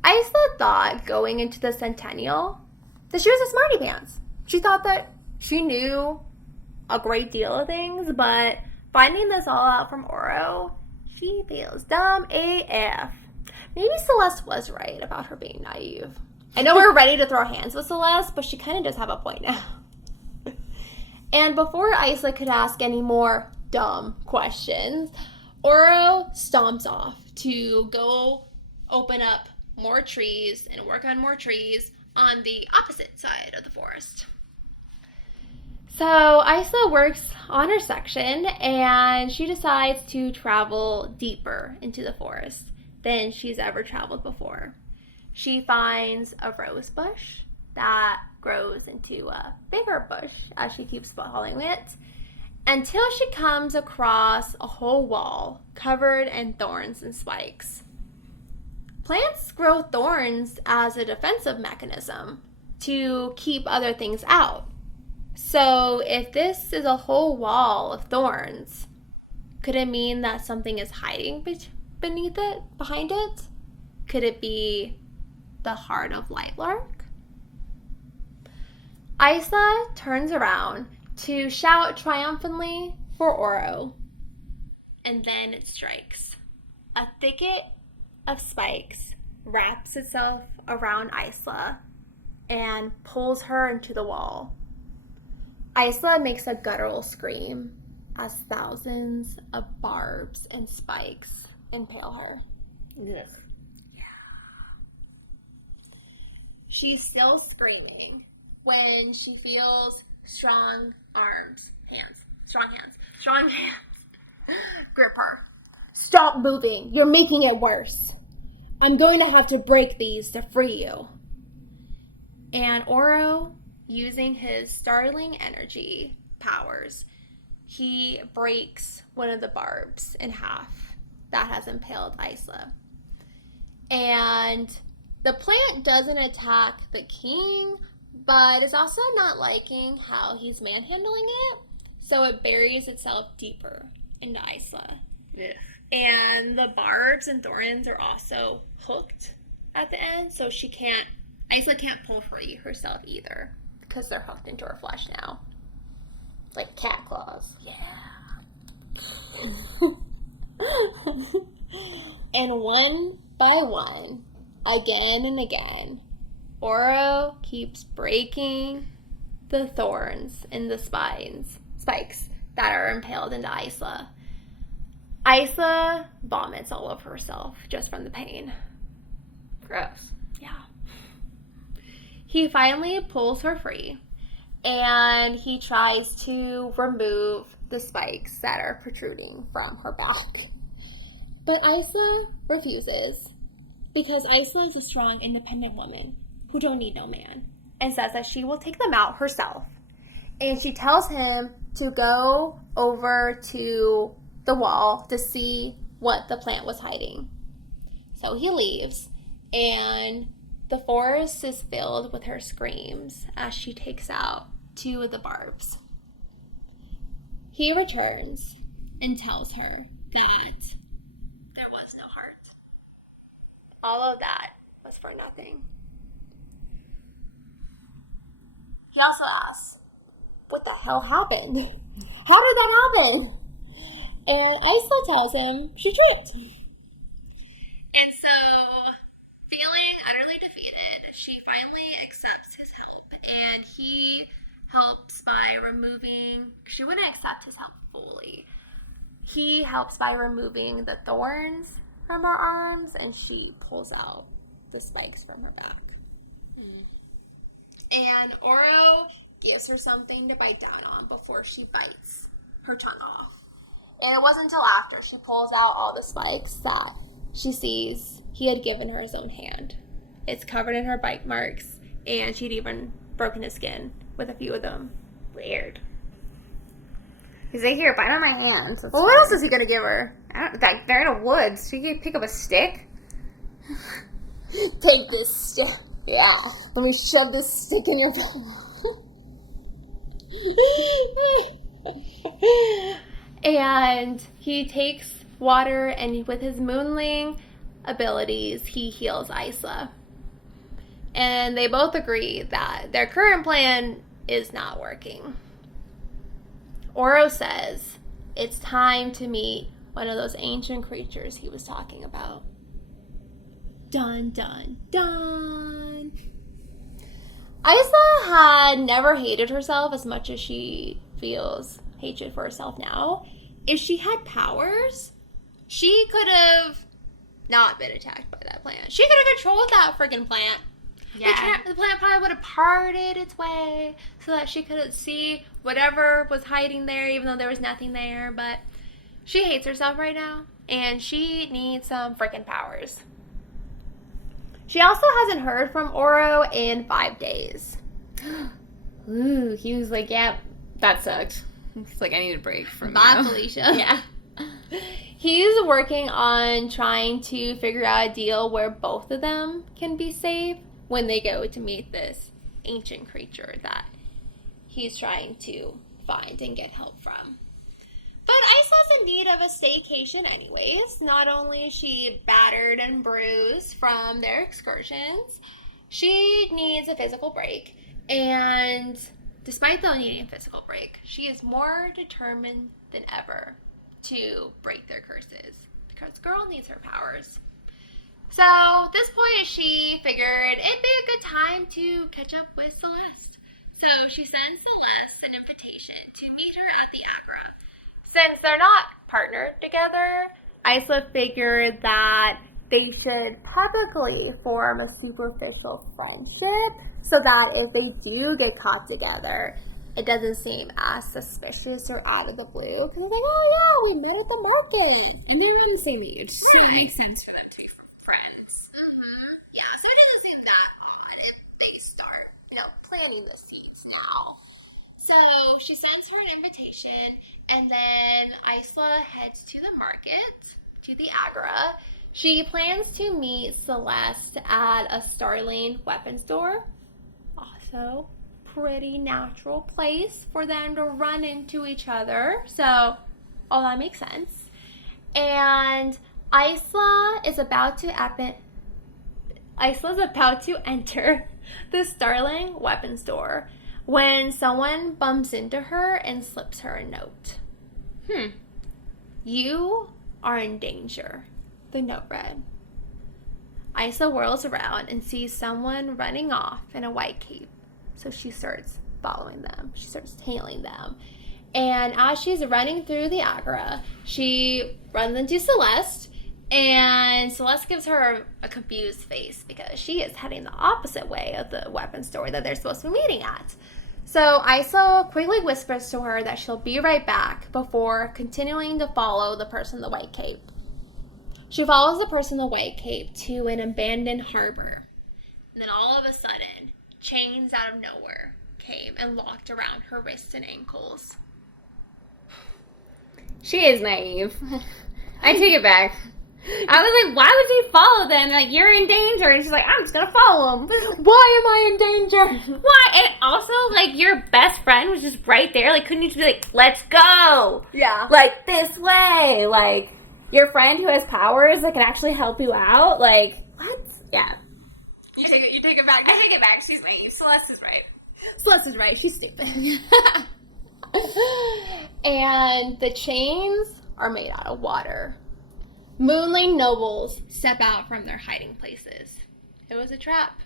Isla thought going into the Centennial that she was a smarty pants. She thought that she knew a great deal of things, but finding this all out from Oro, she feels dumb AF. Maybe Celeste was right about her being naive. I know we're ready to throw hands with Celeste, but she kind of does have a point now. And before Isla could ask any more dumb questions, Oro stomps off to go open up more trees and work on more trees on the opposite side of the forest. So Isla works on her section and she decides to travel deeper into the forest than she's ever traveled before. She finds a rose bush that grows into a bigger bush as she keeps following it until she comes across a whole wall covered in thorns and spikes. Plants grow thorns as a defensive mechanism to keep other things out. So if this is a whole wall of thorns, could it mean that something is hiding beneath it, behind it? Could it be the heart of Lightlark? Isla turns around to shout triumphantly for Oro. And then it strikes. A thicket of spikes wraps itself around Isla and pulls her into the wall. Isla makes a guttural scream as thousands of barbs and spikes impale her. Yes. She's still screaming when she feels strong hands grip her. Stop moving. You're making it worse. I'm going to have to break these to free you. And Oro, using his startling energy powers, he breaks one of the barbs in half that has impaled Isla. And the plant doesn't attack the king, but is also not liking how he's manhandling it, so it buries itself deeper into Isla. Yes. And the barbs and thorns are also hooked at the end, so Isla can't pull free herself either, because they're hooked into her flesh now. Like cat claws. Yeah. And one by one, again and again, Oro keeps breaking the thorns and the spikes that are impaled into Isla. Isla vomits all over herself just from the pain. Gross. Yeah. He finally pulls her free, and he tries to remove the spikes that are protruding from her back. But Isla refuses, because Isla is a strong, independent woman who don't need no man, and says that she will take them out herself. And she tells him to go over to the wall to see what the plant was hiding. So he leaves, and the forest is filled with her screams as she takes out two of the barbs. He returns and tells her that there was no heart. All of that was for nothing. He also asks, what the hell happened? How did that happen? And Isla tells him she tripped. And so, feeling utterly defeated, she finally accepts his help. And he helps by removing, she wouldn't accept his help fully. He helps by removing the thorns from her arms, and she pulls out the spikes from her back. And Oro gives her something to bite down on before she bites her tongue off. And it wasn't until after she pulls out all the spikes that she sees he had given her his own hand. It's covered in her bite marks, and she'd even broken his skin with a few of them. Weird. He's like, here, bite on my hands. Well, what else is he going to give her? They're in a woods. So you can pick up a stick. Take this stick. Yeah. Let me shove this stick in your mouth. And he takes water, and with his moonling abilities, he heals Isla. And they both agree that their current plan is not working. Oro says it's time to meet one of those ancient creatures he was talking about. Dun, dun, dun. Isla had never hated herself as much as she feels hatred for herself now. If she had powers, she could have not been attacked by that plant. She could have controlled that freaking plant. Yeah. The plant probably would have parted its way so that she could see whatever was hiding there, even though there was nothing there. But she hates herself right now, and she needs some freaking powers. She also hasn't heard from Oro in 5 days. Ooh, he was like, yeah, that sucked. He's like, I need a break from Bye, you. Felicia. Yeah. He's working on trying to figure out a deal where both of them can be safe when they go to meet this ancient creature that he's trying to find and get help from. But Isla's in need of a staycation anyways. Not only is she battered and bruised from their excursions, she needs a physical break. And despite though needing a physical break, she is more determined than ever to break their curses. Because girl needs her powers. So at this point, she figured it'd be a good time to catch up with Celeste. So she sends Celeste an invitation to meet her at the Agra. Since they're not partnered together, Isla figured that they should publicly form a superficial friendship so that if they do get caught together, it doesn't seem as suspicious or out of the blue. Because they're like, oh yeah, we met at the market. And they're on the same age, so it makes sense for them to be friends. Yeah, so it doesn't seem that odd if they start, planting the seeds now. So she sends her an invitation, and then Isla heads to the market, to the Agra. She plans to meet Celeste at a Starling weapon store. Also, pretty natural place for them to run into each other. So, all that makes sense. And Isla's about to enter the Starling weapon store when someone bumps into her and slips her a note. You are in danger, the note read. Isla whirls around and sees someone running off in a white cape. So she starts following them. She starts tailing them. And as she's running through the Agra, she runs into Celeste. And Celeste gives her a confused face because she is heading the opposite way of the weapon store that they're supposed to be meeting at. So Isla quickly whispers to her that she'll be right back before continuing to follow the person in the white cape. She follows the person in the white cape to an abandoned harbor. And then all of a sudden, chains out of nowhere came and locked around her wrists and ankles. She is naive. I take it back. I was like, why would you follow them? Like, you're in danger. And she's like, I'm just going to follow them. Why am I in danger? Why? And also, like, your best friend was just right there. Like, couldn't you just be like, let's go? Yeah. Like, this way. Like, your friend who has powers that can actually help you out. Like, what? Yeah. You take it back. I take it back. She's naive. Celeste is right. Celeste is right. She's stupid. And the chains are made out of water. Moonling nobles step out from their hiding places. It was a trap.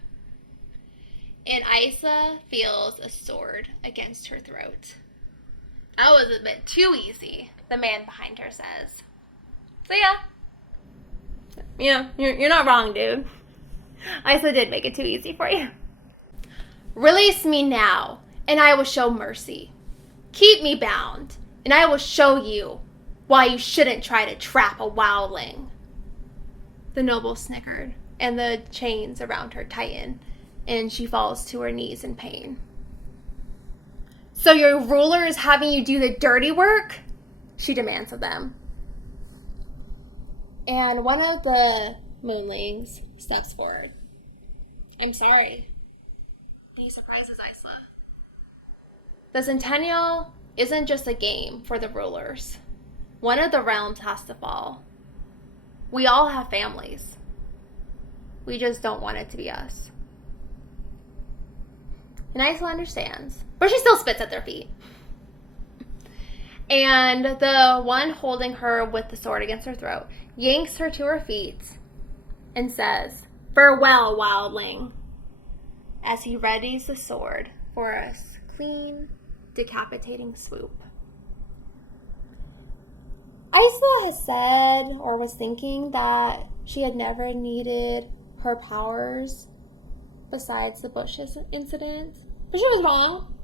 And Isla feels a sword against her throat. That was a bit too easy, the man behind her says. So yeah, you're not wrong, dude. Isla did make it too easy for you. Release me now, and I will show mercy. Keep me bound, and I will show you why you shouldn't try to trap a wildling. The noble snickered, and the chains around her tighten, and she falls to her knees in pain. So your ruler is having you do the dirty work? She demands of them. And one of the moonlings steps forward. I'm sorry. He surprises Isla. The Centennial isn't just a game for the rulers. One of the realms has to fall. We all have families. We just don't want it to be us. And Isla understands, but she still spits at their feet. And the one holding her with the sword against her throat yanks her to her feet and says, "Farewell, wildling," as he readies the sword for a clean, decapitating swoop. Isla has said or was thinking that she had never needed her powers besides the bushes incident. But she was wrong.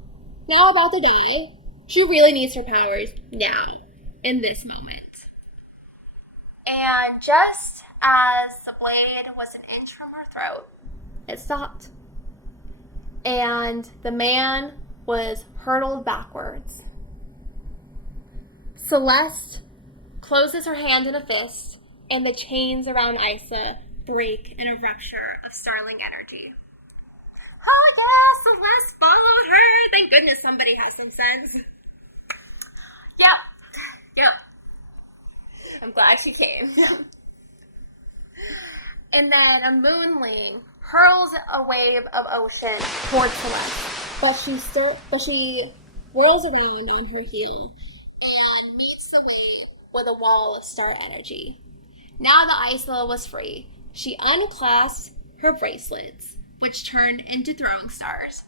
Now about to die. She really needs her powers now, in this moment. And just as the blade was an inch from her throat, it stopped. And the man was hurtled backwards. Celeste closes her hand in a fist, and the chains around Isla break in a rupture of starling energy. Oh yeah, Celeste followed her. Thank goodness somebody has some sense. Yep. I'm glad she came. And then a moonling hurls a wave of ocean towards Celeste, but she whirls around on her heel and meets the wave with a wall of star energy. Now that Isla was free, she unclasped her bracelets, which turned into throwing stars.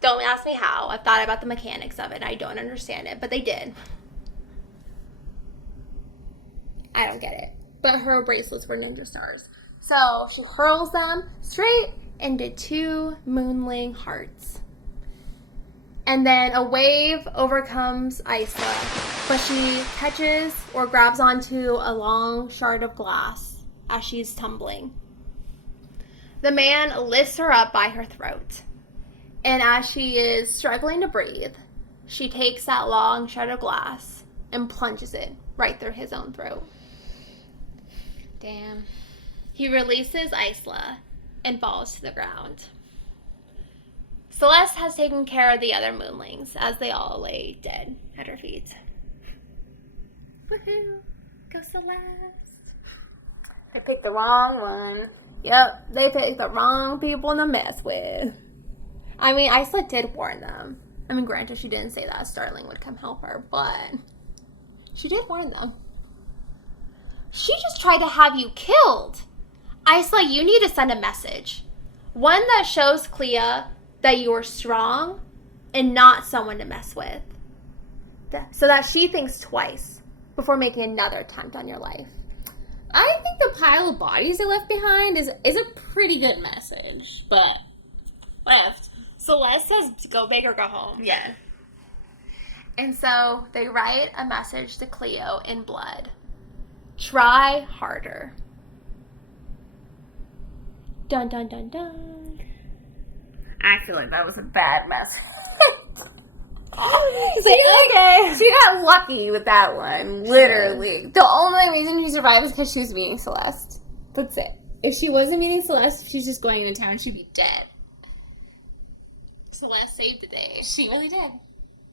Don't ask me how. I've thought about the mechanics of it. I don't understand it, but they did. I don't get it. But her bracelets were ninja stars. So she hurls them straight into two moonling hearts. And then a wave overcomes Isla, but she catches or grabs onto a long shard of glass as she's tumbling. The man lifts her up by her throat. And as she is struggling to breathe, she takes that long shard of glass and plunges it right through his own throat. Damn. He releases Isla and falls to the ground. Celeste has taken care of the other moonlings as they all lay dead at her feet. Woohoo! Go Celeste! I picked the wrong one. Yep, they picked the wrong people to mess with. I mean, Isla did warn them. I mean, granted, she didn't say that Starling would come help her, but she did warn them. She just tried to have you killed. Isla, you need to send a message. One that shows Clea that you are strong and not someone to mess with. So that she thinks twice before making another attempt on your life. I think the pile of bodies they left behind is a pretty good message, but left. Celeste says go big or go home. Yeah. And so they write a message to Cleo in blood. Try harder. Dun dun dun dun. I feel like that was a bad message. Okay. She got lucky with that one, literally. The only reason she survived is because she was meeting Celeste. That's it. If she wasn't meeting Celeste, if she's just going into town, she'd be dead. Celeste saved the day. She really did.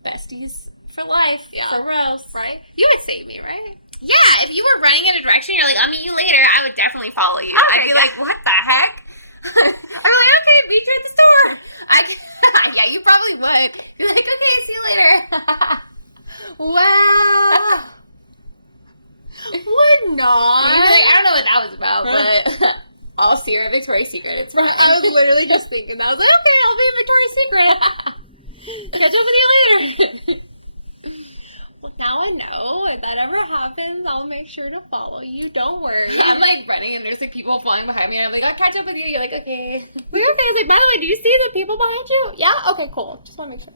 Besties for life. Yeah. For real. Right? You would save me, right? Yeah, if you were running in a direction, you're like, I'll meet you later, I would definitely follow you. Okay, I'd be like, what the heck? I'm like, okay, meet you at the store. Yeah, you probably would. You're like, okay, see you later. Wow. Would not. You'd be like, I don't know what that was about, but I'll see her at Victoria's Secret. It's fine. I was literally just thinking that. I was like, okay, I'll be in Victoria's Secret. Catch up with you later. Well, now I know. If that ever happens, I'll make sure to follow you. Don't worry. I'm like running and there's like people flying behind me and I'm like, I'll catch up with you. You're like, okay. We're okay. I was like, by the way, do you see the people behind you? Yeah? Okay, cool. Just want to make sure.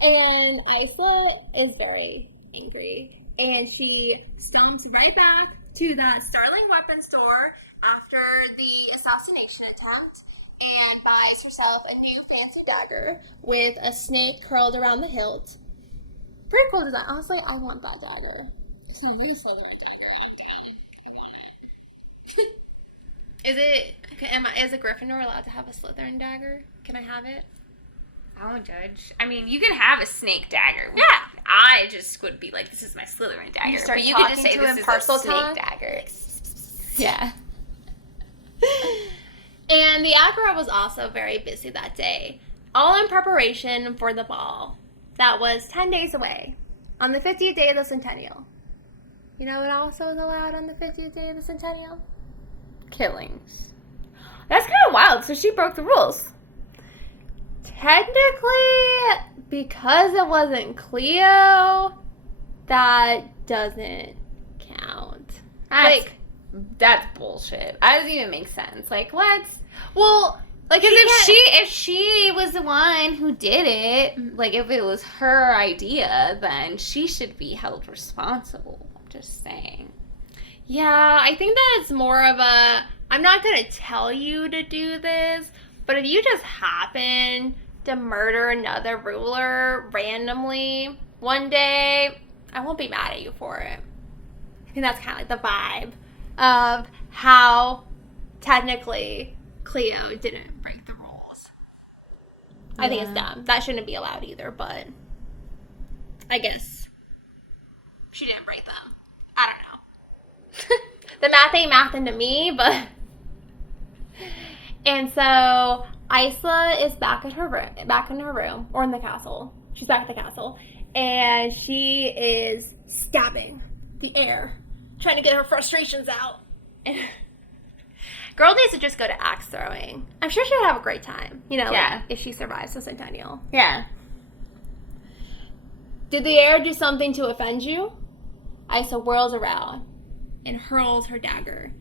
And Isla is very angry. And she stomps right back to that Starling weapon store after the assassination attempt and buys herself a new fancy dagger with a snake curled around the hilt. Pretty cool design. Honestly, I want that dagger. If somebody sold her a dagger, I'm down. I want it. Is a Gryffindor allowed to have a Slytherin dagger? Can I have it? I won't judge. I mean, you can have a snake dagger. Yeah. I just would be like, this is my Slytherin dagger. But you could could just say this is a parcel snake tongue? dagger. Yeah. And the Agora was also very busy that day, all in preparation for the ball that was 10 days away, on the 50th day of the Centennial. You know what else was allowed on the 50th day of the Centennial? Killings. That's kind of wild. So she broke the rules. Technically, because it wasn't Cleo, that doesn't count. That's bullshit. That doesn't even make sense. Like, what? Well, like, because if she was the one who did it, like, if it was her idea, then she should be held responsible. I'm just saying. Yeah, I think that it's more of a, I'm not going to tell you to do this, but if you just happen to murder another ruler randomly one day, I won't be mad at you for it. I think that's kind of like the vibe of how technically Cleo didn't break the rules. I think it's dumb. That shouldn't be allowed either, but I guess she didn't break them. I don't know. The math ain't mathing to me, but... And so Isla is back in her room, or in the castle. She's back at the castle, and she is stabbing the air, trying to get her frustrations out. And girl needs to just go to axe throwing. I'm sure she would have a great time, like, if she survives the Centennial. Yeah. Did the air do something to offend you? Isla whirls around and hurls her dagger,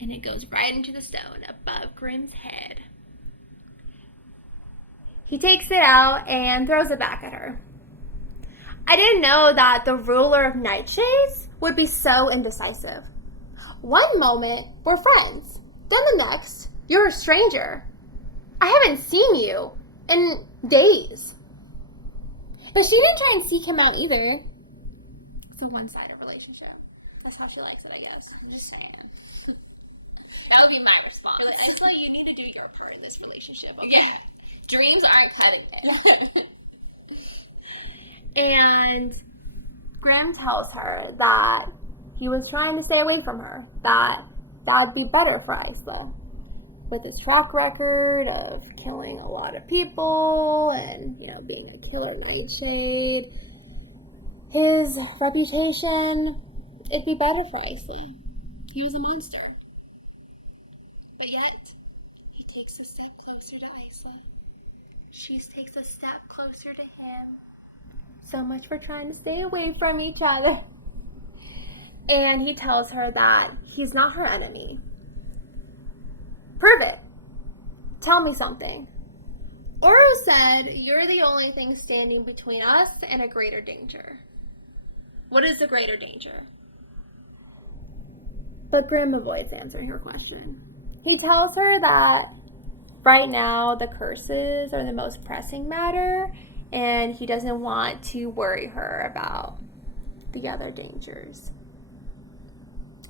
and it goes right into the stone above Grimm's head. He takes it out and throws it back at her. I didn't know that the ruler of Nightshades would be so indecisive. One moment, we're friends. Then the next, you're a stranger. I haven't seen you in days. But she didn't try and seek him out either. It's a one-sided relationship. That's how she likes it, I guess. I'm just saying. That would be my response. It's like you need to do your part in this relationship. Okay? Yeah. Dreams aren't cutting it. And Grimm tells her that he was trying to stay away from her, that would be better for Isla. With his track record of killing a lot of people and, being a killer nightshade, his reputation, it'd be better for Isla. He was a monster. But yet, he takes a step closer to Isla. She takes a step closer to him. So much for trying to stay away from each other. And he tells her that he's not her enemy. Prove it. Tell me something. Oro said, you're the only thing standing between us and a greater danger. What is the greater danger? But Grimm avoids answering her question. He tells her that right now the curses are the most pressing matter, and he doesn't want to worry her about the other dangers.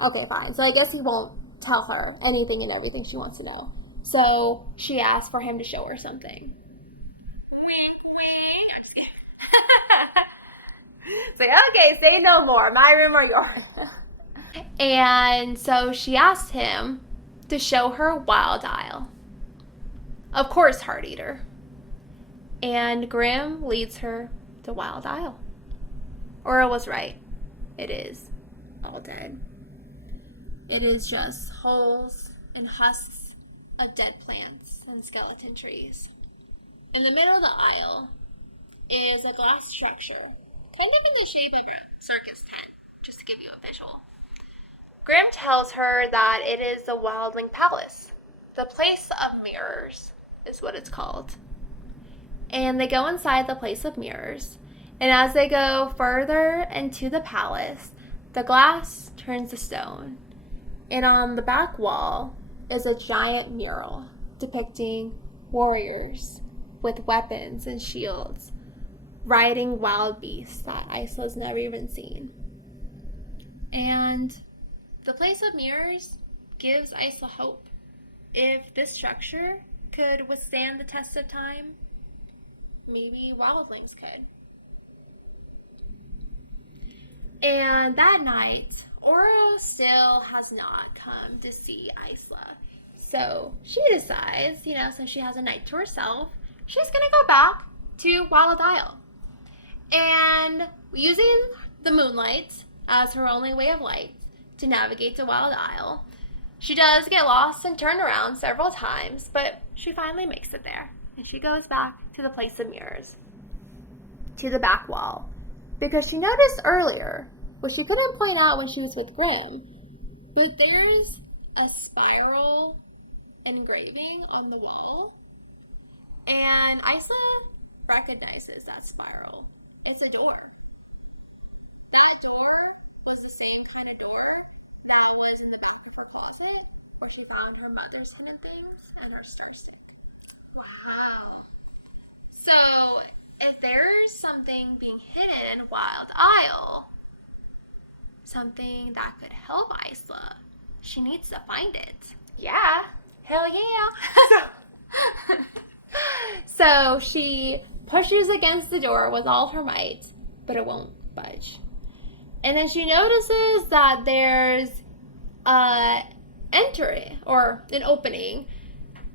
Okay, fine. So I guess he won't tell her anything and everything she wants to know. So she asks for him to show her something. It's like, okay, say no more. My room or yours. And so she asked him to show her Wild Isle. Of course, Heart Eater. And Grimm leads her to Wild Isle. Aura was right. It is all dead. It is just holes and husks of dead plants and skeleton trees. In the middle of the isle is a glass structure, kind of in the shape of a circus tent, just to give you a visual. Grimm tells her that it is the Wildling Palace. The Place of Mirrors is what it's called. And they go inside the Place of Mirrors, and as they go further into the palace, the glass turns to stone. And on the back wall is a giant mural depicting warriors with weapons and shields riding wild beasts that Isla's never even seen. And the Place of Mirrors gives Isla hope. if this structure could withstand the test of time, maybe Wildlings could. And that night, Oro still has not come to see Isla. So she decides, since she has a night to herself, she's going to go back to Wild Isle. And using the moonlight as her only way of light to navigate to Wild Isle, she does get lost and turned around several times, but she finally makes it there. And she goes back to the place of mirrors, to the back wall. Because she noticed earlier, which she couldn't point out when she was with Graham, but there's a spiral engraving on the wall. And Isla recognizes that spiral. It's a door. That door was the same kind of door that was in the back of her closet where she found her mother's hidden things and her starseed. Wow. So, if there's something being hidden in Wild Isle, something that could help Isla, she needs to find it. Yeah. Hell yeah. So she pushes against the door with all her might, but it won't budge. And then she notices that there's an entry or an opening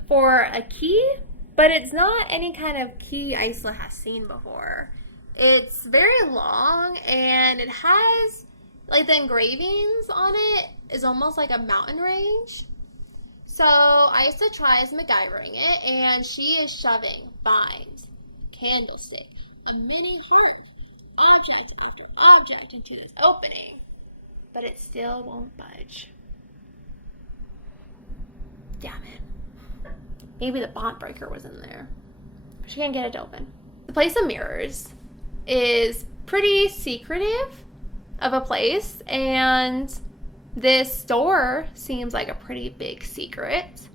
for a key, but it's not any kind of key Isla has seen before. It's very long, and it has, like, the engravings on it is almost like a mountain range. So Isla tries MacGyvering it, and she is shoving vines, candlestick, a mini heart, object after object into this opening, but it still won't budge. Damn it. Maybe the bond breaker was in there. She can't get it open. The place of mirrors is pretty secretive of a place, and this door seems like a pretty big secret.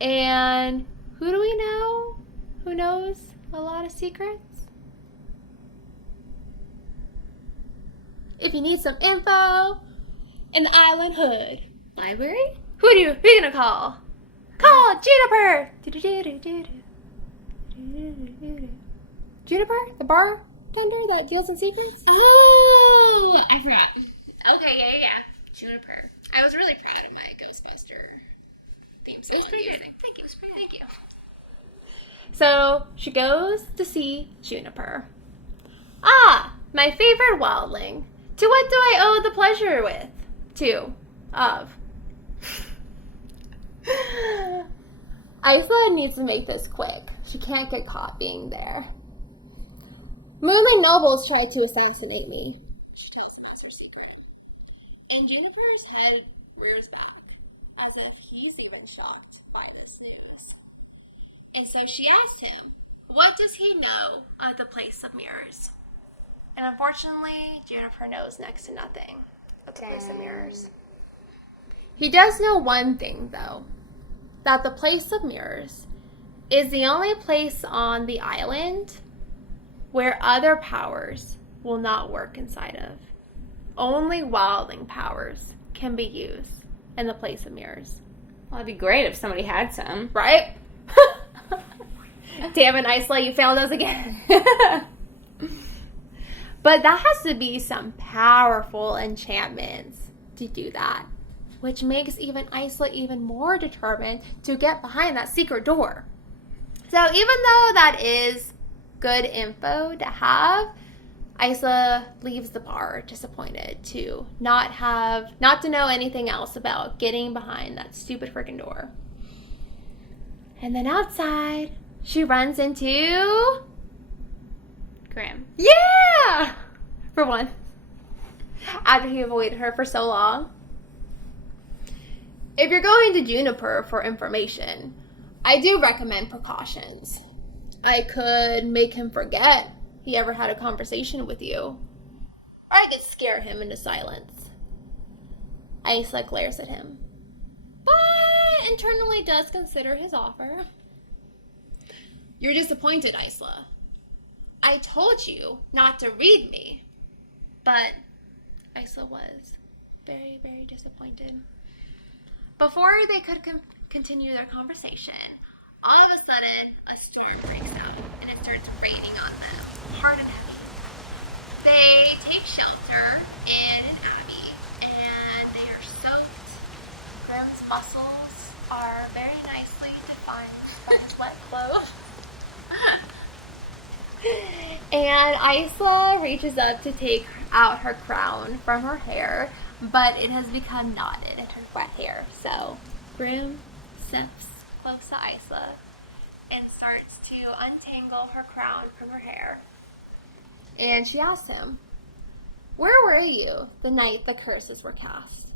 And who do we know who knows a lot of secrets? If you need some info in the Island Hood Library, who are you gonna call? Call Juniper! Juniper, the bartender that deals in secrets? Oh, I forgot. Okay, yeah. Juniper. I was really proud of my Ghostbuster theme song. It was pretty good. Thank you. So she goes to see Juniper. Ah, my favorite wildling. To what do I owe the pleasure of? Isla needs to make this quick. She can't get caught being there. Moonling nobles tried to assassinate me. She tells him that's her secret. And Juniper's head rears back, as if he's even shocked by this news. And so she asks him, what does he know of the place of mirrors? And unfortunately, Juniper knows next to nothing of the place of mirrors. He does know one thing, though, that the place of mirrors is the only place on the island where other powers will not work inside of. Only wildling powers can be used in the place of mirrors. Well, it'd be great if somebody had some. Right? Damn it, Isla, you failed us again. But that has to be some powerful enchantments to do that, which makes even Isla even more determined to get behind that secret door. So even though that is good info to have, Isla leaves the bar disappointed to not to know anything else about getting behind that stupid freaking door. And then outside, she runs into Graham. Yeah! For one. After he avoided her for so long. If you're going to Juniper for information, I do recommend precautions. I could make him forget he ever had a conversation with you. Or I could scare him into silence. Isla glares at him, but internally does consider his offer. You're disappointed, Isla. I told you not to read me. But Isla was very, very disappointed. Before they could continue their conversation, all of a sudden, a storm breaks out, and it starts raining on them, hard and heavy. They take shelter in an abbey, and they are soaked. Grim's muscles are very nicely defined by his wet clothes. And Isla reaches up to take out her crown from her hair, but it has become knotted in her wet hair. So Grim steps close to Isla and starts to untangle her crown from her hair. And she asks him, "Where were you the night the curses were cast?"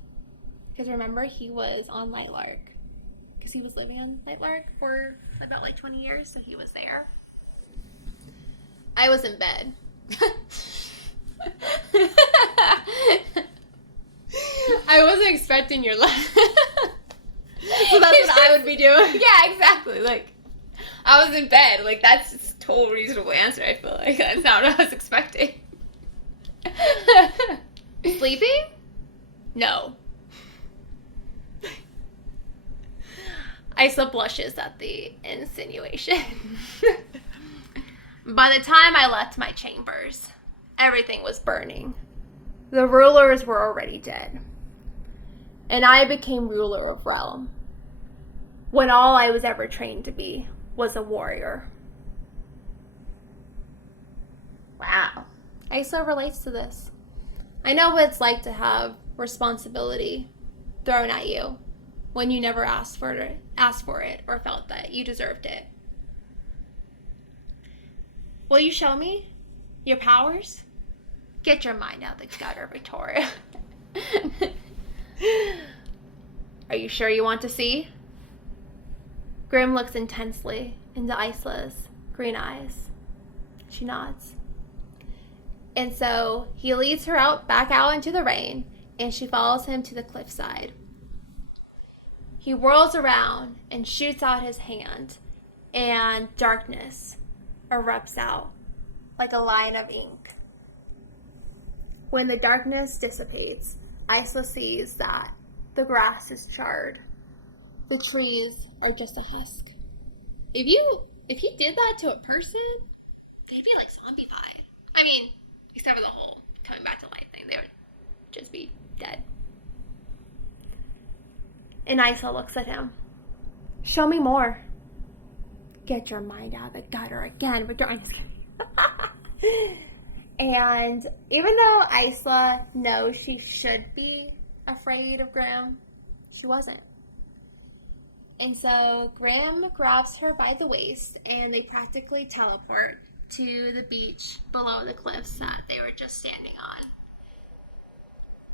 Because remember, he was on Lightlark. Because he was living on Lightlark for about 20 years, so he was there. I was in bed. I wasn't expecting your laugh. So that's what I would be doing. Yeah, exactly. Like, I was in bed. Like, that's a total reasonable answer, I feel like. That's not what I was expecting. Sleeping? No. Isla blushes at the insinuation. By the time I left my chambers, everything was burning. The rulers were already dead. And I became ruler of realm, when all I was ever trained to be was a warrior. Wow. Isla relates to this. I know what it's like to have responsibility thrown at you when you never asked for it or felt that you deserved it. Will you show me your powers? Get your mind out of the gutter, Victoria. Are you sure you want to see? Grim looks intensely into Isla's green eyes. She nods. And so he leads her back out into the rain, and she follows him to the cliffside. He whirls around and shoots out his hand, and darkness erupts out like a line of ink. When the darkness dissipates, Isla sees that the grass is charred. The trees are just a husk. If you did that to a person, they'd be like zombified. I mean, except for the whole coming back to life thing, they would just be dead. And Isla looks at him. Show me more. Get your mind out of the gutter again, Victoria. And even though Isla knows she should be afraid of Grim, she wasn't. And so Grim grabs her by the waist, and they practically teleport to the beach below the cliffs that they were just standing on.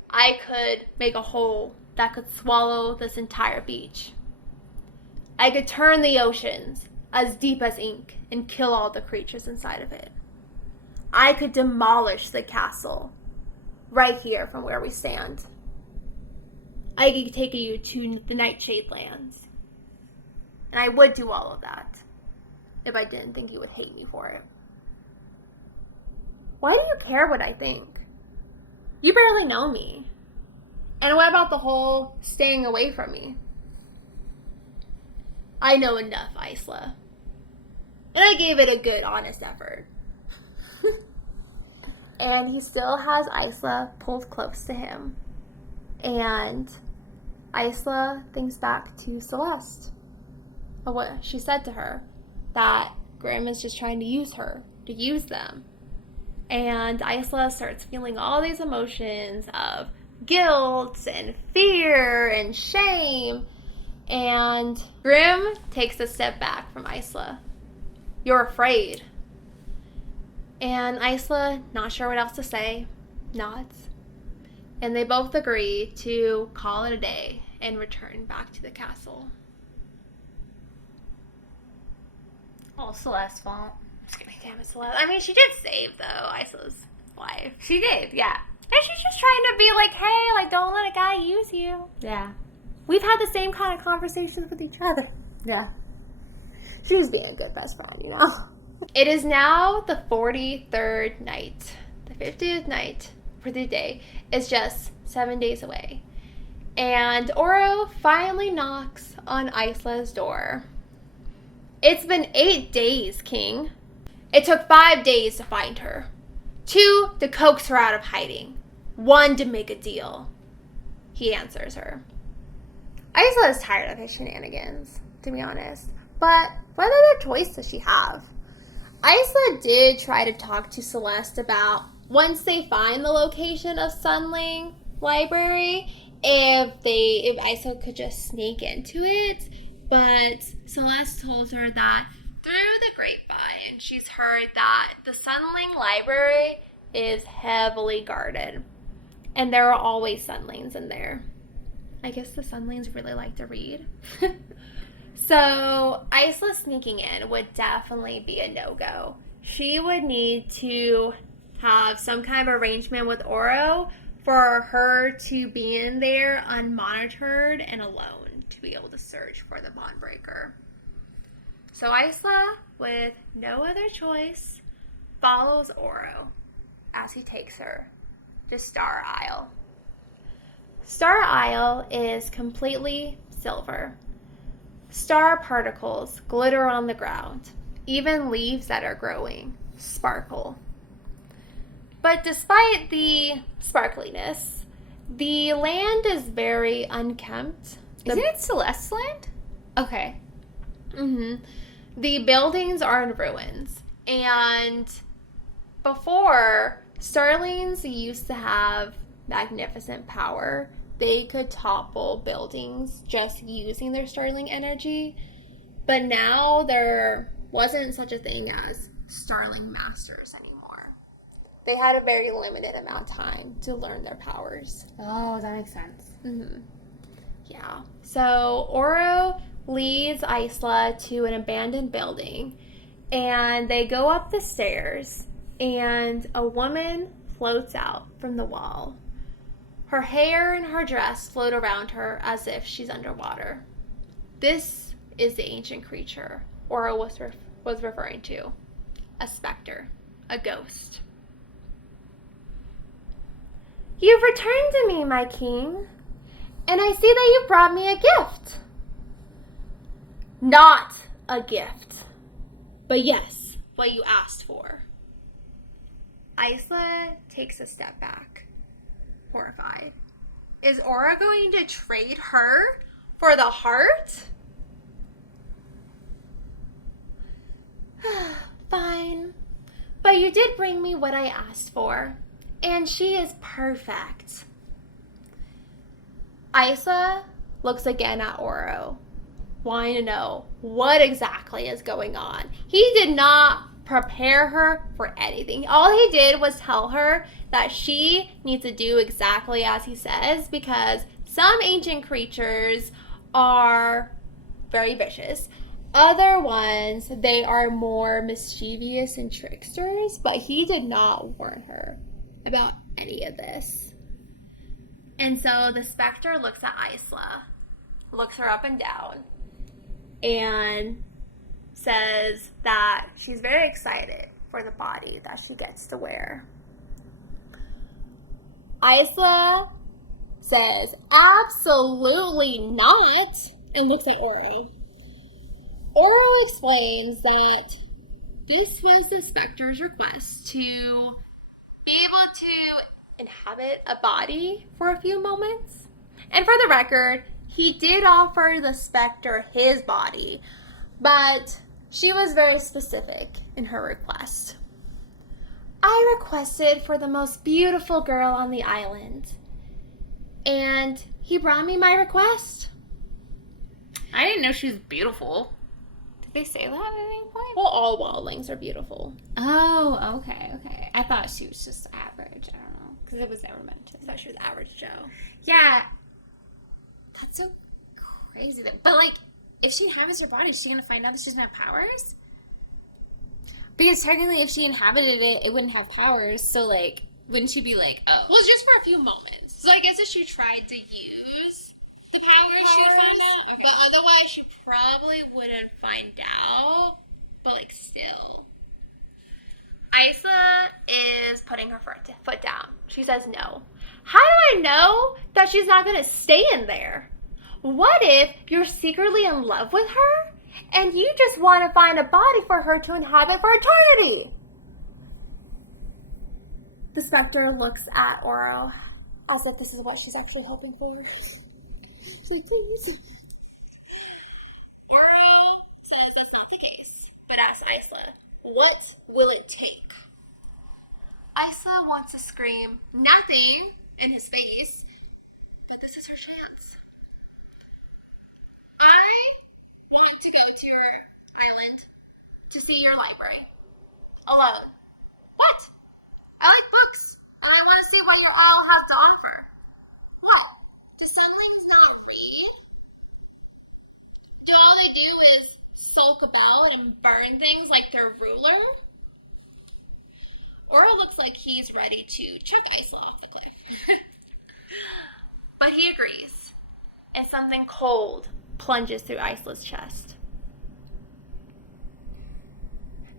I could make a hole that could swallow this entire beach. I could turn the oceans as deep as ink and kill all the creatures inside of it. I could demolish the castle right here from where we stand. I could take you to the Nightshade Lands. And I would do all of that if I didn't think you would hate me for it. Why do you care what I think? You barely know me. And what about the whole staying away from me? I know enough, Isla. And I gave it a good, honest effort. And he still has Isla pulled close to him. And Isla thinks back to Celeste. What she said to her, that Grim is just trying to use her, to use them. And Isla starts feeling all these emotions of guilt and fear and shame. And Grim takes a step back from Isla. You're afraid. And Isla, not sure what else to say, nods. And they both agree to call it a day and return back to the castle. All Celeste's fault. Just kidding. Damn it, Celeste. I mean, she did save, though, Isla's life. She did, yeah. And she's just trying to be like, hey, like, don't let a guy use you. Yeah. We've had the same kind of conversations with each other. Yeah. She was being a good best friend, you know? It is now the 43rd night. The 50th night for the day is just 7 days away. And Oro finally knocks on Isla's door. It's been 8 days, King. It took 5 days to find her. 2 to coax her out of hiding. 1 to make a deal. He answers her. Isla is tired of his shenanigans, to be honest. But what other choice does she have? Isla did try to talk to Celeste about, once they find the location of Sunling Library, if Isla could just sneak into it. But Celeste told her that through the grapevine, she's heard that the Sunling Library is heavily guarded. And there are always Sunlings in there. I guess the Sunlings really like to read. So Isla sneaking in would definitely be a no-go. She would need to have some kind of arrangement with Oro for her to be in there unmonitored and alone to be able to search for the Bondbreaker. So Isla, with no other choice, follows Oro as he takes her to Star Isle. Star Isle is completely silver. Star particles glitter on the ground. Even leaves that are growing sparkle. But despite the sparkliness, the land is very unkempt. Isn't it Celeste's land? Okay. The buildings are in ruins. And before, Starlings used to have magnificent power. They could topple buildings just using their Starling energy. But now there wasn't such a thing as Starling Masters anymore. They had a very limited amount of time to learn their powers. Oh, that makes sense. Yeah. So Oro leads Isla to an abandoned building. And they go up the stairs. And a woman floats out from the wall. Her hair and her dress float around her as if she's underwater. This is the ancient creature Oro was referring to. A specter. A ghost. You've returned to me, my king. And I see that you brought me a gift. Not a gift. But yes, what you asked for. Isla takes a step back. Horrified. Is Aura going to trade her for the heart? Fine. But you did bring me what I asked for. And she is perfect. Isla looks again at Oro, wanting to know what exactly is going on. He did not prepare her for anything. All he did was tell her that she needs to do exactly as he says, because some ancient creatures are very vicious. Other ones, they are more mischievous and tricksters, but he did not warn her about any of this. And so the specter looks at Isla, looks her up and down, and says that she's very excited for the body that she gets to wear. Isla says, absolutely not, and looks at Oro. Oro explains that this was the specter's request to be able to inhabit a body for a few moments. And for the record, he did offer the specter his body, but she was very specific in her request. I requested for the most beautiful girl on the island, and he brought me my request. I didn't know she was beautiful. Did they say that at any point? Well, all wildlings are beautiful. Oh, okay. I thought she was just average. I don't know, because it was never meant to. I thought she was average Joe. Yeah. That's so crazy. But, like, if she inhabits her body, is she going to find out that she doesn't have powers? Because technically, if she inhabited it, it wouldn't have powers. So, like, wouldn't she be like, oh. Well, it's just for a few moments. So I guess if she tried to use the powers, she would find out. Okay. But otherwise, she probably wouldn't find out. But, like, still. Isla is putting her foot down. She says no. How do I know that she's not going to stay in there? What if you're secretly in love with her and you just want to find a body for her to inhabit for eternity? The specter looks at Oro as if this is what she's actually hoping for. She's like, please. Oro says that's not the case, but asks Isla, what will it take? Isla wants to scream nothing in his face, but this is her chance. I want to go to your island to see your library. Alone. What? I like books, and I want to see what your all has to offer. What? Do sunlings not read? Do all they do is sulk about and burn things like their ruler? Oro looks like he's ready to chuck Isla off the cliff. But he agrees. And something cold plunges through Isla's chest.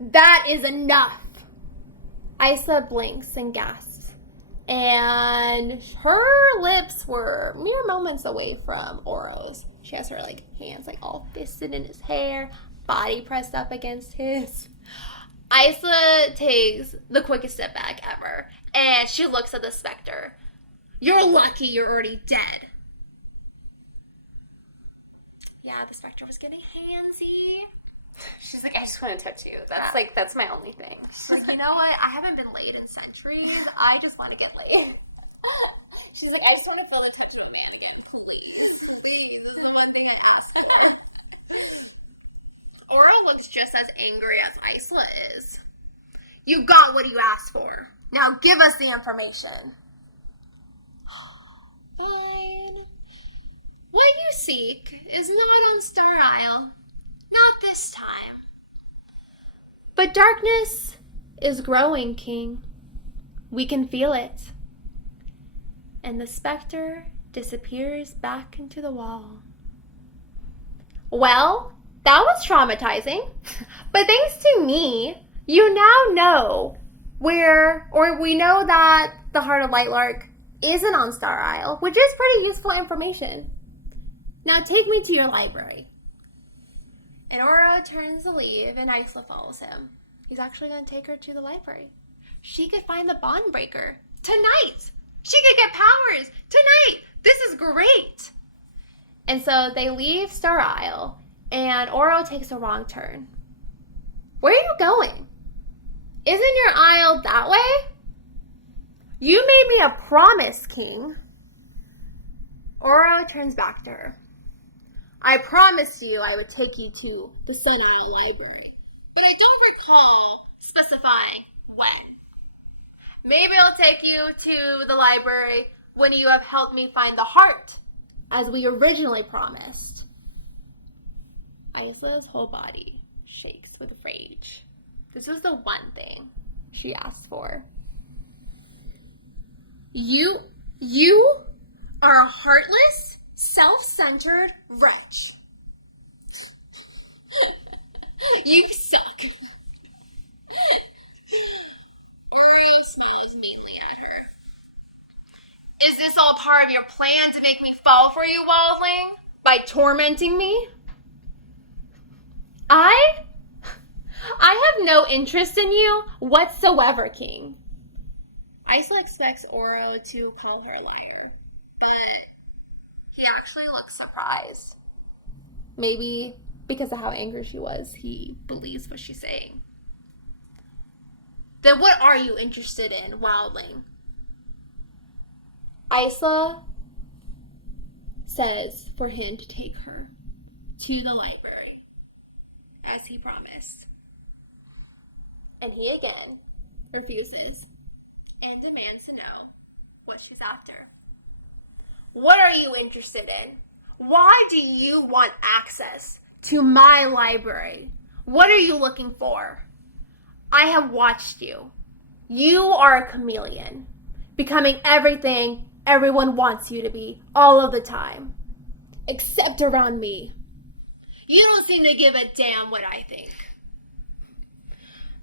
That is enough. Isla blinks and gasps. And her lips were mere moments away from Oro's. She has her hands all fisted in his hair, body pressed up against his. Isla takes the quickest step back ever, and she looks at the specter. You're lucky you're already dead. Yeah, the specter was getting handsy. She's like, I just want to touch you. That's my only thing. She's like, you know what? I haven't been laid in centuries. I just want to get laid. She's like, I just want to feel like touching a man again, please. This is the one thing I asked for. Oro looks just as angry as Isla is. You got what you asked for. Now give us the information. Fine. What you seek is not on Star Isle. Not this time. But darkness is growing, King. We can feel it. And the specter disappears back into the wall. Well, that was traumatizing. But thanks to me, you now know we know that the heart of Lightlark isn't on Star Isle, which is pretty useful information. Now take me to your library. And Oro turns to leave, and Isla follows him. He's actually going to take her to the library. She could find the bond breaker tonight. She could get powers tonight. This is great. And so they leave Star Isle, and Oro takes a wrong turn. Where are you going? Isn't your isle that way? You made me a promise, King. Oro turns back to her. I promised you I would take you to the Sun Isle Library, but I don't recall specifying when. Maybe I'll take you to the library when you have helped me find the heart, as we originally promised. Isla's whole body shakes with rage. This was the one thing she asked for. You are a heartless, self-centered wretch. You suck. Oro smiles meanly at her. Is this all part of your plan to make me fall for you, Wildling? By tormenting me? I have no interest in you whatsoever, King. Isla expects Oro to call her a liar, but he actually looks surprised. Maybe because of how angry she was, he believes what she's saying. Then what are you interested in, Wildling? Isla says for him to take her to the library, as he promised. And he again refuses and demands to know what she's after. What are you interested in? Why do you want access to my library? What are you looking for? I have watched you. You are a chameleon, becoming everything everyone wants you to be all of the time, except around me. You don't seem to give a damn what I think.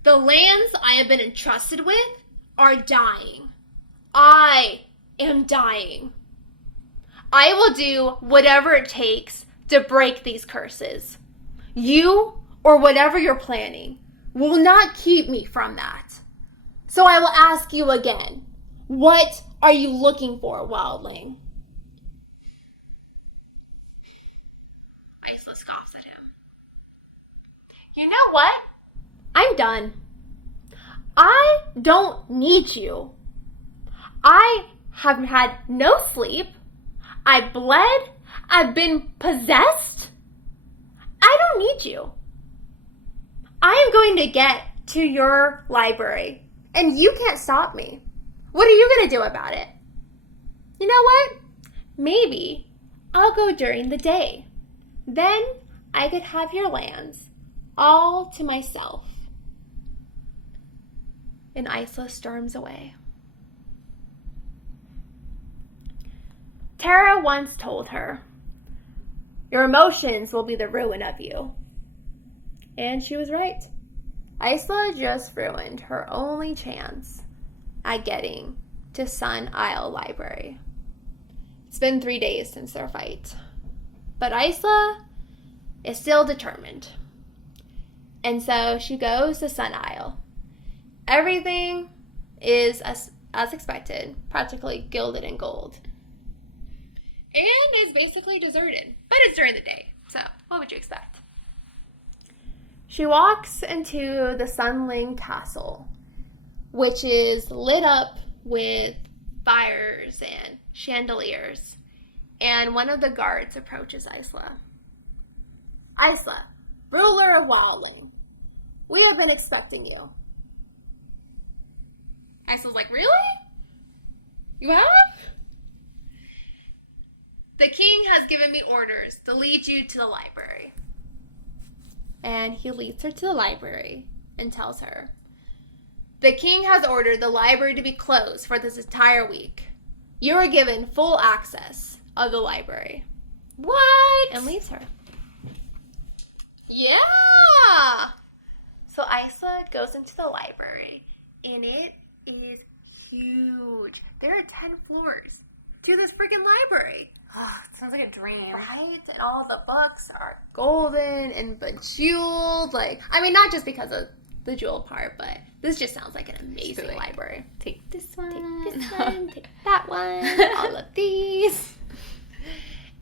The lands I have been entrusted with are dying. I am dying. I will do whatever it takes to break these curses. You, or whatever you're planning, will not keep me from that. So I will ask you again, what are you looking for, wildling? Isla scoffs at him. You know what? I'm done. I don't need you. I have had no sleep. I bled. I've been possessed. I don't need you. I am going to get to your library, and you can't stop me. What are you going to do about it? You know what? Maybe I'll go during the day. Then I could have your lands all to myself. And Isla storms away. Tara once told her, your emotions will be the ruin of you. And she was right. Isla just ruined her only chance at getting to Sun Isle Library. It's been 3 days since their fight. But Isla is still determined. And so she goes to Sun Isle. Everything is as expected, practically gilded in gold. And is basically deserted. But it's during the day, so what would you expect? She walks into the Sunling Castle, which is lit up with fires and chandeliers. And one of the guards approaches Isla. Isla, ruler of Wildling, we have been expecting you. Isla's like, really? You have? The king has given me orders to lead you to the library. And he leads her to the library and tells her, the king has ordered the library to be closed for this entire week. You are given full access of the library. What? And leaves her. Yeah! So Isla goes into the library, and it is huge. There are 10 floors to this freaking library. Oh, it sounds like a dream. Right? And all the books are golden and bejeweled. Like, I mean, not just because of the jewel part, but this just sounds like an amazing library. Take this one. Take this one. Take that one. All of these.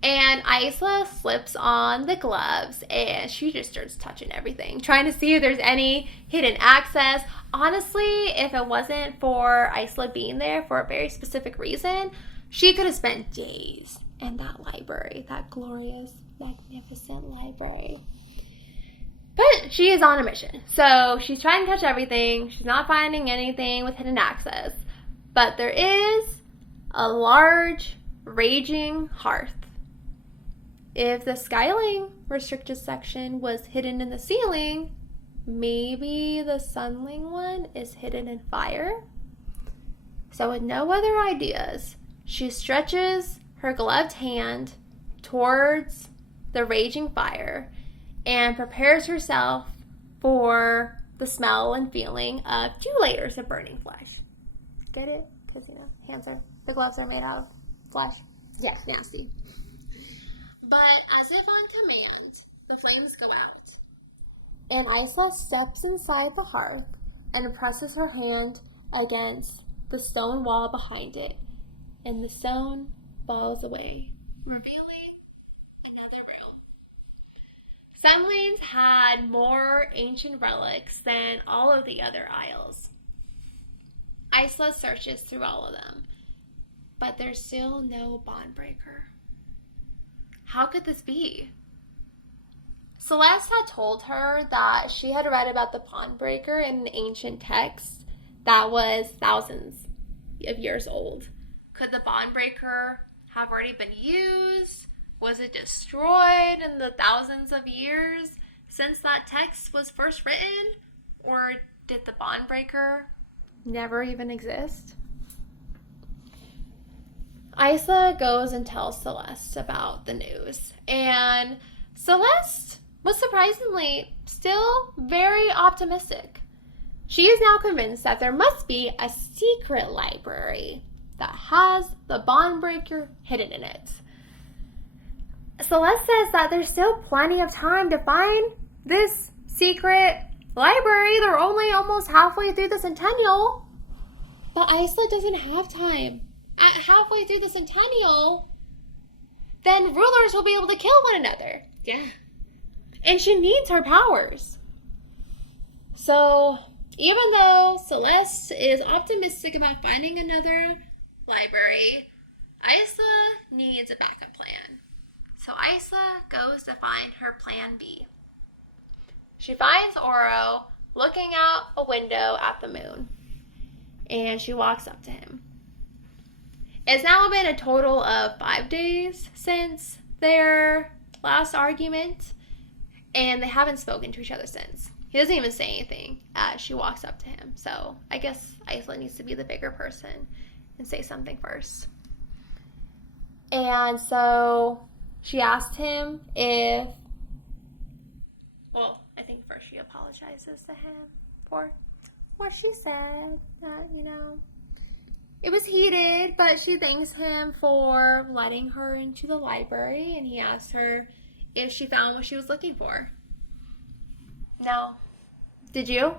And Isla slips on the gloves and she just starts touching everything, trying to see if there's any hidden access. Honestly, if it wasn't for Isla being there for a very specific reason, she could have spent days in that library, that glorious, magnificent library. But she is on a mission. So she's trying to touch everything. She's not finding anything with hidden access. But there is a large, raging hearth. If the Skyling restricted section was hidden in the ceiling, maybe the Sunling one is hidden in fire? So with no other ideas, she stretches her gloved hand towards the raging fire and prepares herself for the smell and feeling of 2 layers of burning flesh. Get it? Because, the gloves are made out of flesh. Yeah. Nasty. But as if on command, the flames go out. And Isla steps inside the hearth and presses her hand against the stone wall behind it. And the stone falls away, revealing another room. Sunlanes had more ancient relics than all of the other isles. Isla searches through all of them, but there's still no bondbreaker. How could this be? Celeste had told her that she had read about the bondbreaker in an ancient text that was thousands of years old. Could the bondbreaker have already been used? Was it destroyed in the thousands of years since that text was first written? Or did the bondbreaker never even exist? Isla goes and tells Celeste about the news. And Celeste was surprisingly still very optimistic. She is now convinced that there must be a secret library that has the bondbreaker hidden in it. Celeste says that there's still plenty of time to find this secret library. They're only almost halfway through the Centennial. But Isla doesn't have time. At halfway through the Centennial, then rulers will be able to kill one another. Yeah. And she needs her powers. So, even though Celeste is optimistic about finding another library, Isla needs a backup plan. So Isla goes to find her plan B. She finds Oro looking out a window at the moon. And she walks up to him. It's now been a total of 5 days since their last argument. And they haven't spoken to each other since. He doesn't even say anything as she walks up to him. So I guess Isla needs to be the bigger person and say something first. And so she asked him if... Well, I think first she apologizes to him for what she said. That, it was heated, but she thanks him for letting her into the library. And he asked her if she found what she was looking for. No. Did you?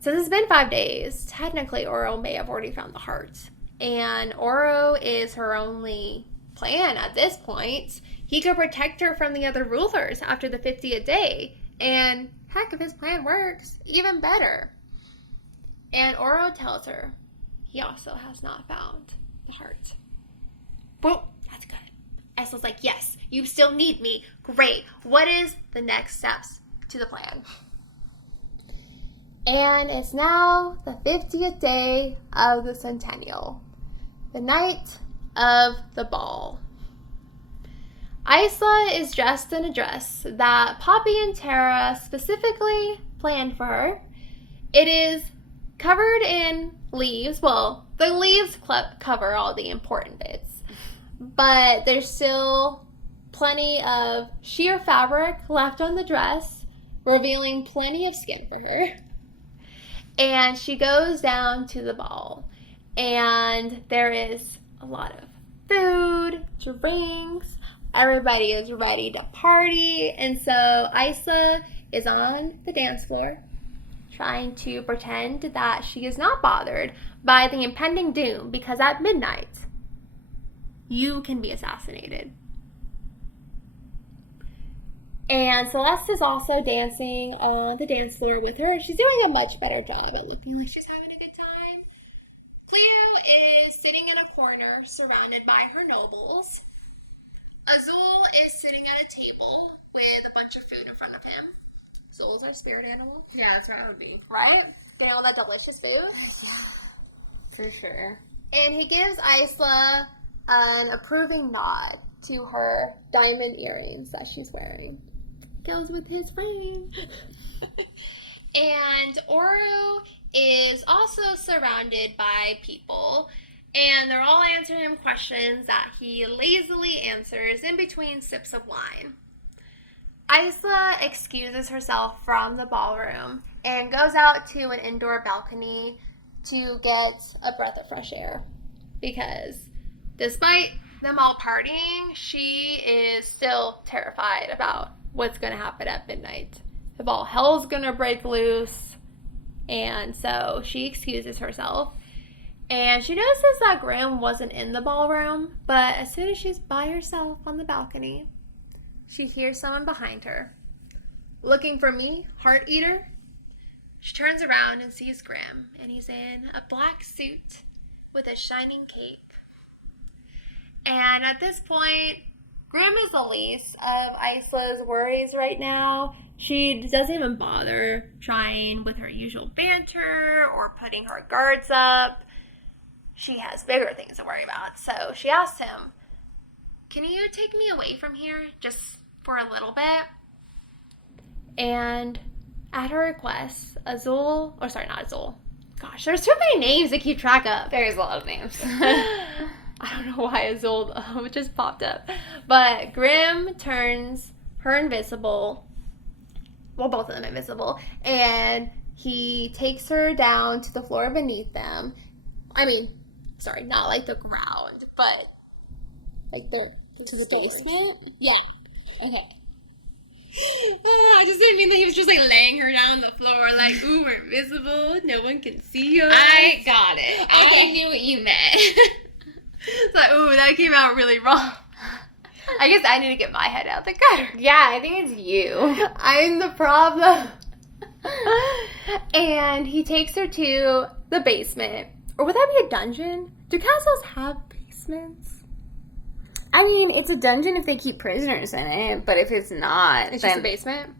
Since it's been 5 days, technically Oro may have already found the heart. And Oro is her only plan at this point. He could protect her from the other rulers after the 50th day. And heck, if his plan works, even better. And Oro tells her he also has not found the heart. Well, that's good. Isla's like, yes, you still need me. Great. What is the next steps to the plan? And it's now the 50th day of the Centennial, the night of the ball. Isla is dressed in a dress that Poppy and Tara specifically planned for her. It is covered in leaves. Well, the leaves cover all the important bits, but there's still plenty of sheer fabric left on the dress, revealing plenty of skin for her. And she goes down to the ball, and there is a lot of food, drinks. Everybody is ready to party, and so Isla is on the dance floor, trying to pretend that she is not bothered by the impending doom, because at midnight, you can be assassinated. And Celeste is also dancing on the dance floor with her. She's doing a much better job at looking like she's having a good time. Cleo is sitting in a corner surrounded by her nobles. Azul is sitting at a table with a bunch of food in front of him. Azul is our spirit animal. Yeah, that's what it would be. Right? Getting all that delicious food. For sure. And he gives Isla an approving nod to her diamond earrings that she's wearing. Goes with his ring. And Oro is also surrounded by people, and they're all answering him questions that he lazily answers in between sips of wine. Isla excuses herself from the ballroom and goes out to an indoor balcony to get a breath of fresh air, because despite them all partying, she is still terrified about what's going to happen at midnight. If all hell's going to break loose. And so she excuses herself. And she notices that Graham wasn't in the ballroom, but as soon as she's by herself on the balcony, she hears someone behind her. Looking for me, Heart Eater? She turns around and sees Graham, and he's in a black suit with a shining cape. And at this point, Grim is the least of Isla's worries right now. She doesn't even bother trying with her usual banter or putting her guards up. She has bigger things to worry about. So she asks him, can you take me away from here just for a little bit? And at her request, Azul, or sorry, not Azul. Gosh, there's too many names to keep track of. There's a lot of names. I don't know why Azul just popped up. But Grim turns her invisible. Well, both of them invisible. And he takes her down to the floor beneath them. I mean, sorry, not like the ground, but like the To the basement? Yeah. Okay. I just didn't mean that he was just like laying her down on the floor, like, ooh, we're invisible, no one can see us. I got it. Okay. I knew what you meant. It's like, ooh, that came out really wrong. I guess I need to get my head out the gutter. Yeah, I think it's you. I'm the problem. And he takes her to the basement. Or would that be a dungeon? Do castles have basements? I mean, it's a dungeon if they keep prisoners in it, but if it's not, It's then, just a basement?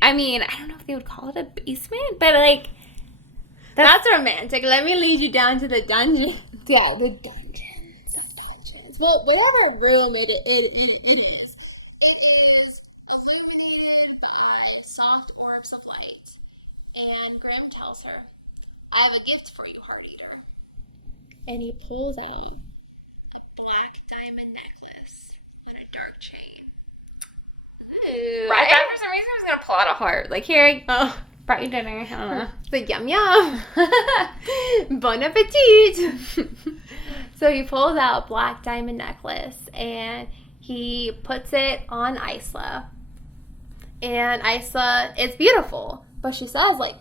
I mean, I don't know if they would call it a basement, but like... That's romantic. Let me lead you down to the dungeon. Yeah, the dungeons. The dungeons. Well, whatever room it is illuminated by soft orbs of light. And Graham tells her, I have a gift for you, Heart Eater. And he pulls out a black diamond necklace on a dark chain. Ooh, right? I thought for some reason I was going to pull out a heart. Like, here, I brought you dinner. I don't know. The yum yum. Bon appetit. So he pulls out a black diamond necklace and he puts it on Isla. And Isla, it's beautiful. But she says, like,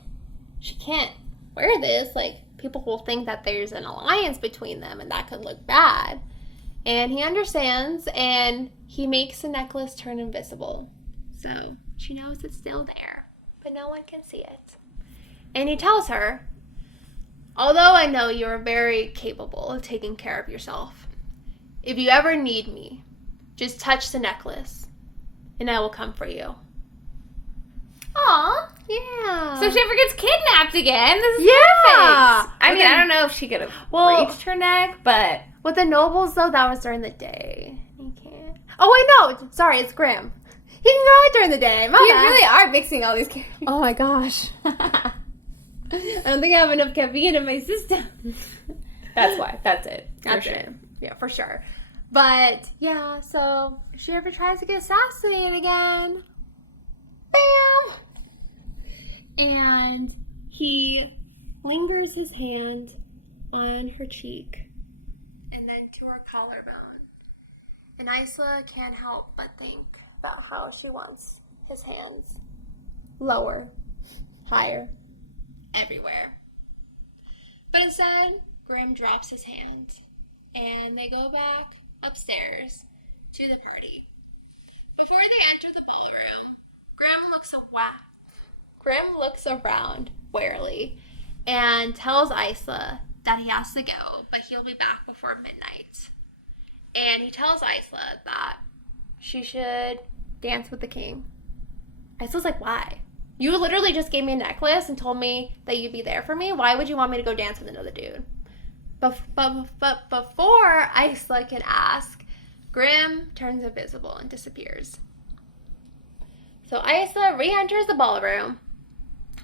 she can't wear this. Like, people will think that there's an alliance between them and that could look bad. And he understands and he makes the necklace turn invisible. So she knows it's still there, but no one can see it. And he tells her, although I know you're very capable of taking care of yourself, if you ever need me, just touch the necklace and I will come for you. Aw. Yeah. So if she ever gets kidnapped again, this is Yeah. perfect. I mean, I don't know if she could have reached her neck, but... With the nobles, though, that was during the day. You can't. Oh, wait, no. Sorry, it's Graham. He can go out during the day. My You bad. really are mixing all these characters. Oh, my gosh. I don't think I have enough caffeine in my system. That's why. That's it. That's it. Yeah, for sure. But, yeah, so if she ever tries to get assassinated again, bam! And he lingers his hand on her cheek and then to her collarbone. And Isla can't help but think about how she wants his hands lower, higher, everywhere. But instead, Graham drops his hand and they go back upstairs to the party. Before they enter the ballroom, Graham looks around warily and tells Isla that he has to go, but he'll be back before midnight. And he tells Isla that she should dance with the king. Isla's like, why? You literally just gave me a necklace and told me that you'd be there for me. Why would you want me to go dance with another dude? But before Isla can ask, Graham turns invisible and disappears. So Isla re-enters the ballroom,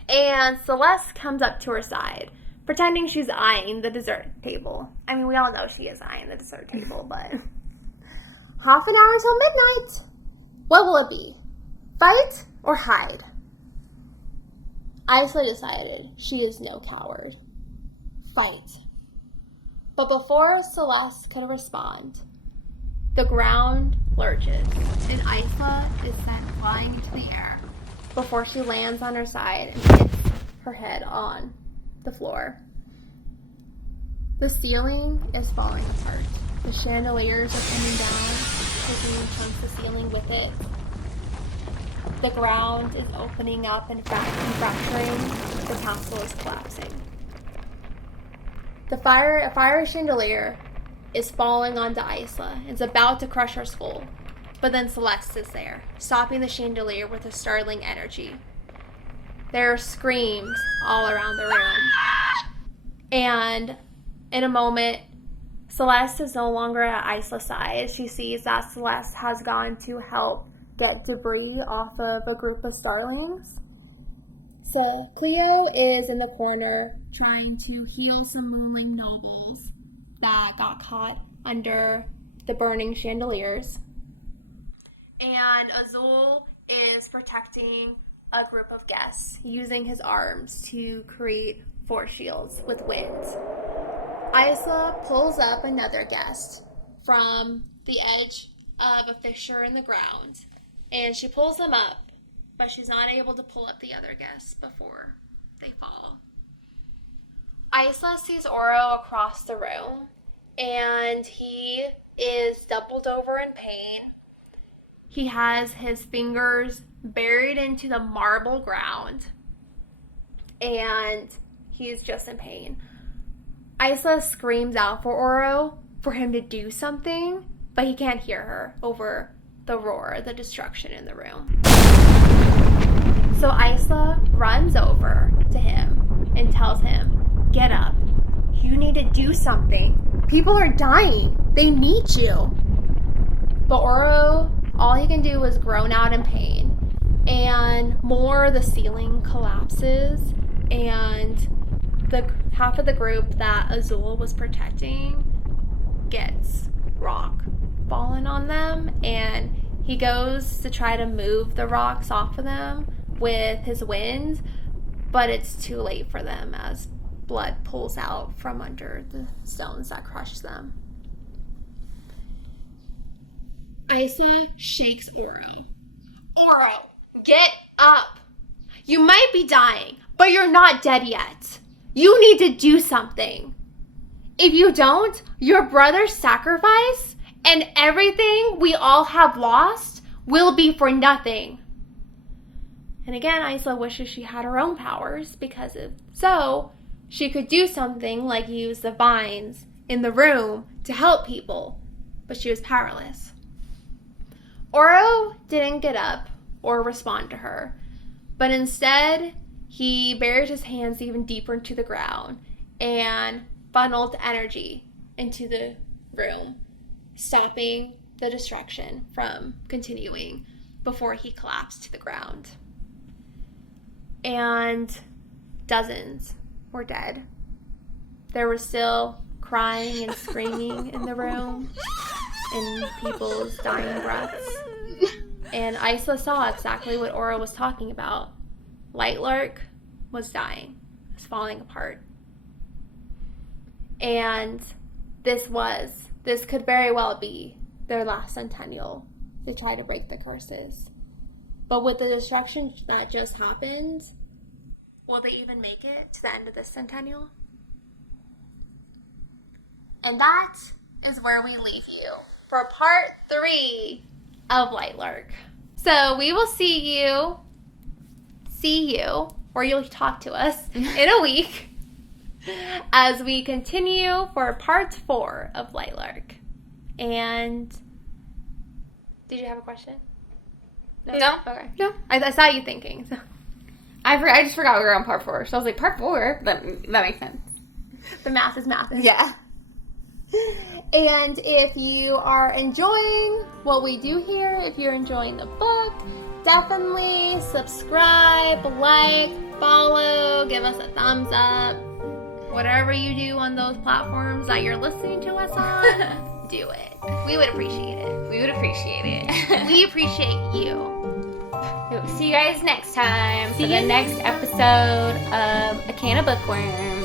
and Celeste comes up to her side, pretending she's eyeing the dessert table. I mean, we all know she is eyeing the dessert table, but... Half an hour till midnight. What will it be? Fight or hide? Isla decided she is no coward. Fight. But before Celeste could respond, the ground lurches, and Isla is sent flying into the air before she lands on her side and hits her head on the floor. The ceiling is falling apart. The chandeliers are coming down, taking chunks of ceiling with it. The ground is opening up and fracturing. The castle is collapsing. A fiery chandelier is falling onto Isla. It's about to crush her skull. But then Celeste is there, stopping the chandelier with a startling energy. There are screams all around the room. And in a moment, Celeste is no longer at Isla's side. She sees that Celeste has gone to help get debris off of a group of starlings. So Cleo is in the corner trying to heal some moonling nobles that got caught under the burning chandeliers. And Azul is protecting a group of guests using his arms to create force shields with wind. Isla pulls up another guest from the edge of a fissure in the ground. And she pulls them up, but she's not able to pull up the other guests before they fall. Isla sees Oro across the room, and he is doubled over in pain. He has his fingers buried into the marble ground, and he's just in pain. Isla screams out for Oro for him to do something, but he can't hear her over the roar, the destruction in the room. So Isla runs over to him and tells him, "Get up. You need to do something. People are dying. They need you." But Oro, all he can do is groan out in pain. And more, the ceiling collapses, and the half of the group that Azul was protecting gets rock fallen on them, and he goes to try to move the rocks off of them with his wind, but it's too late for them as blood pulls out from under the stones that crush them. Isla shakes Oro. "Oro, get up! You might be dying, but you're not dead yet. You need to do something. If you don't, your brother's sacrifice and everything we all have lost will be for nothing." And again, Isla wishes she had her own powers, because if so, she could do something like use the vines in the room to help people, but she was powerless. Oro didn't get up or respond to her, but instead he buried his hands even deeper into the ground and funneled energy into the room, stopping the destruction from continuing before he collapsed to the ground. And dozens were dead. There was still crying and screaming in the room, and people's dying breaths. And Isla saw exactly what Oro was talking about. Lightlark was dying, was falling apart. And this could very well be their last Centennial. They tried to break the curses. But with the destruction that just happened, will they even make it to the end of this Centennial? And that is where we leave you for part 3 of Lightlark. So we will see you, or you'll talk to us in a week as we continue for part 4 of Lightlark. And did you have a question? No. Okay. No. I saw you thinking. So. I just forgot we were on part 4. So I was like, part 4? That makes sense. The math is math. Yeah. And if you are enjoying what we do here, if you're enjoying the book, definitely subscribe, like, follow, give us a thumbs up. Whatever you do on those platforms that you're listening to us on, do it. We would appreciate it. We would appreciate it. We appreciate you. See you guys next time for the next episode of A Can of Bookworm.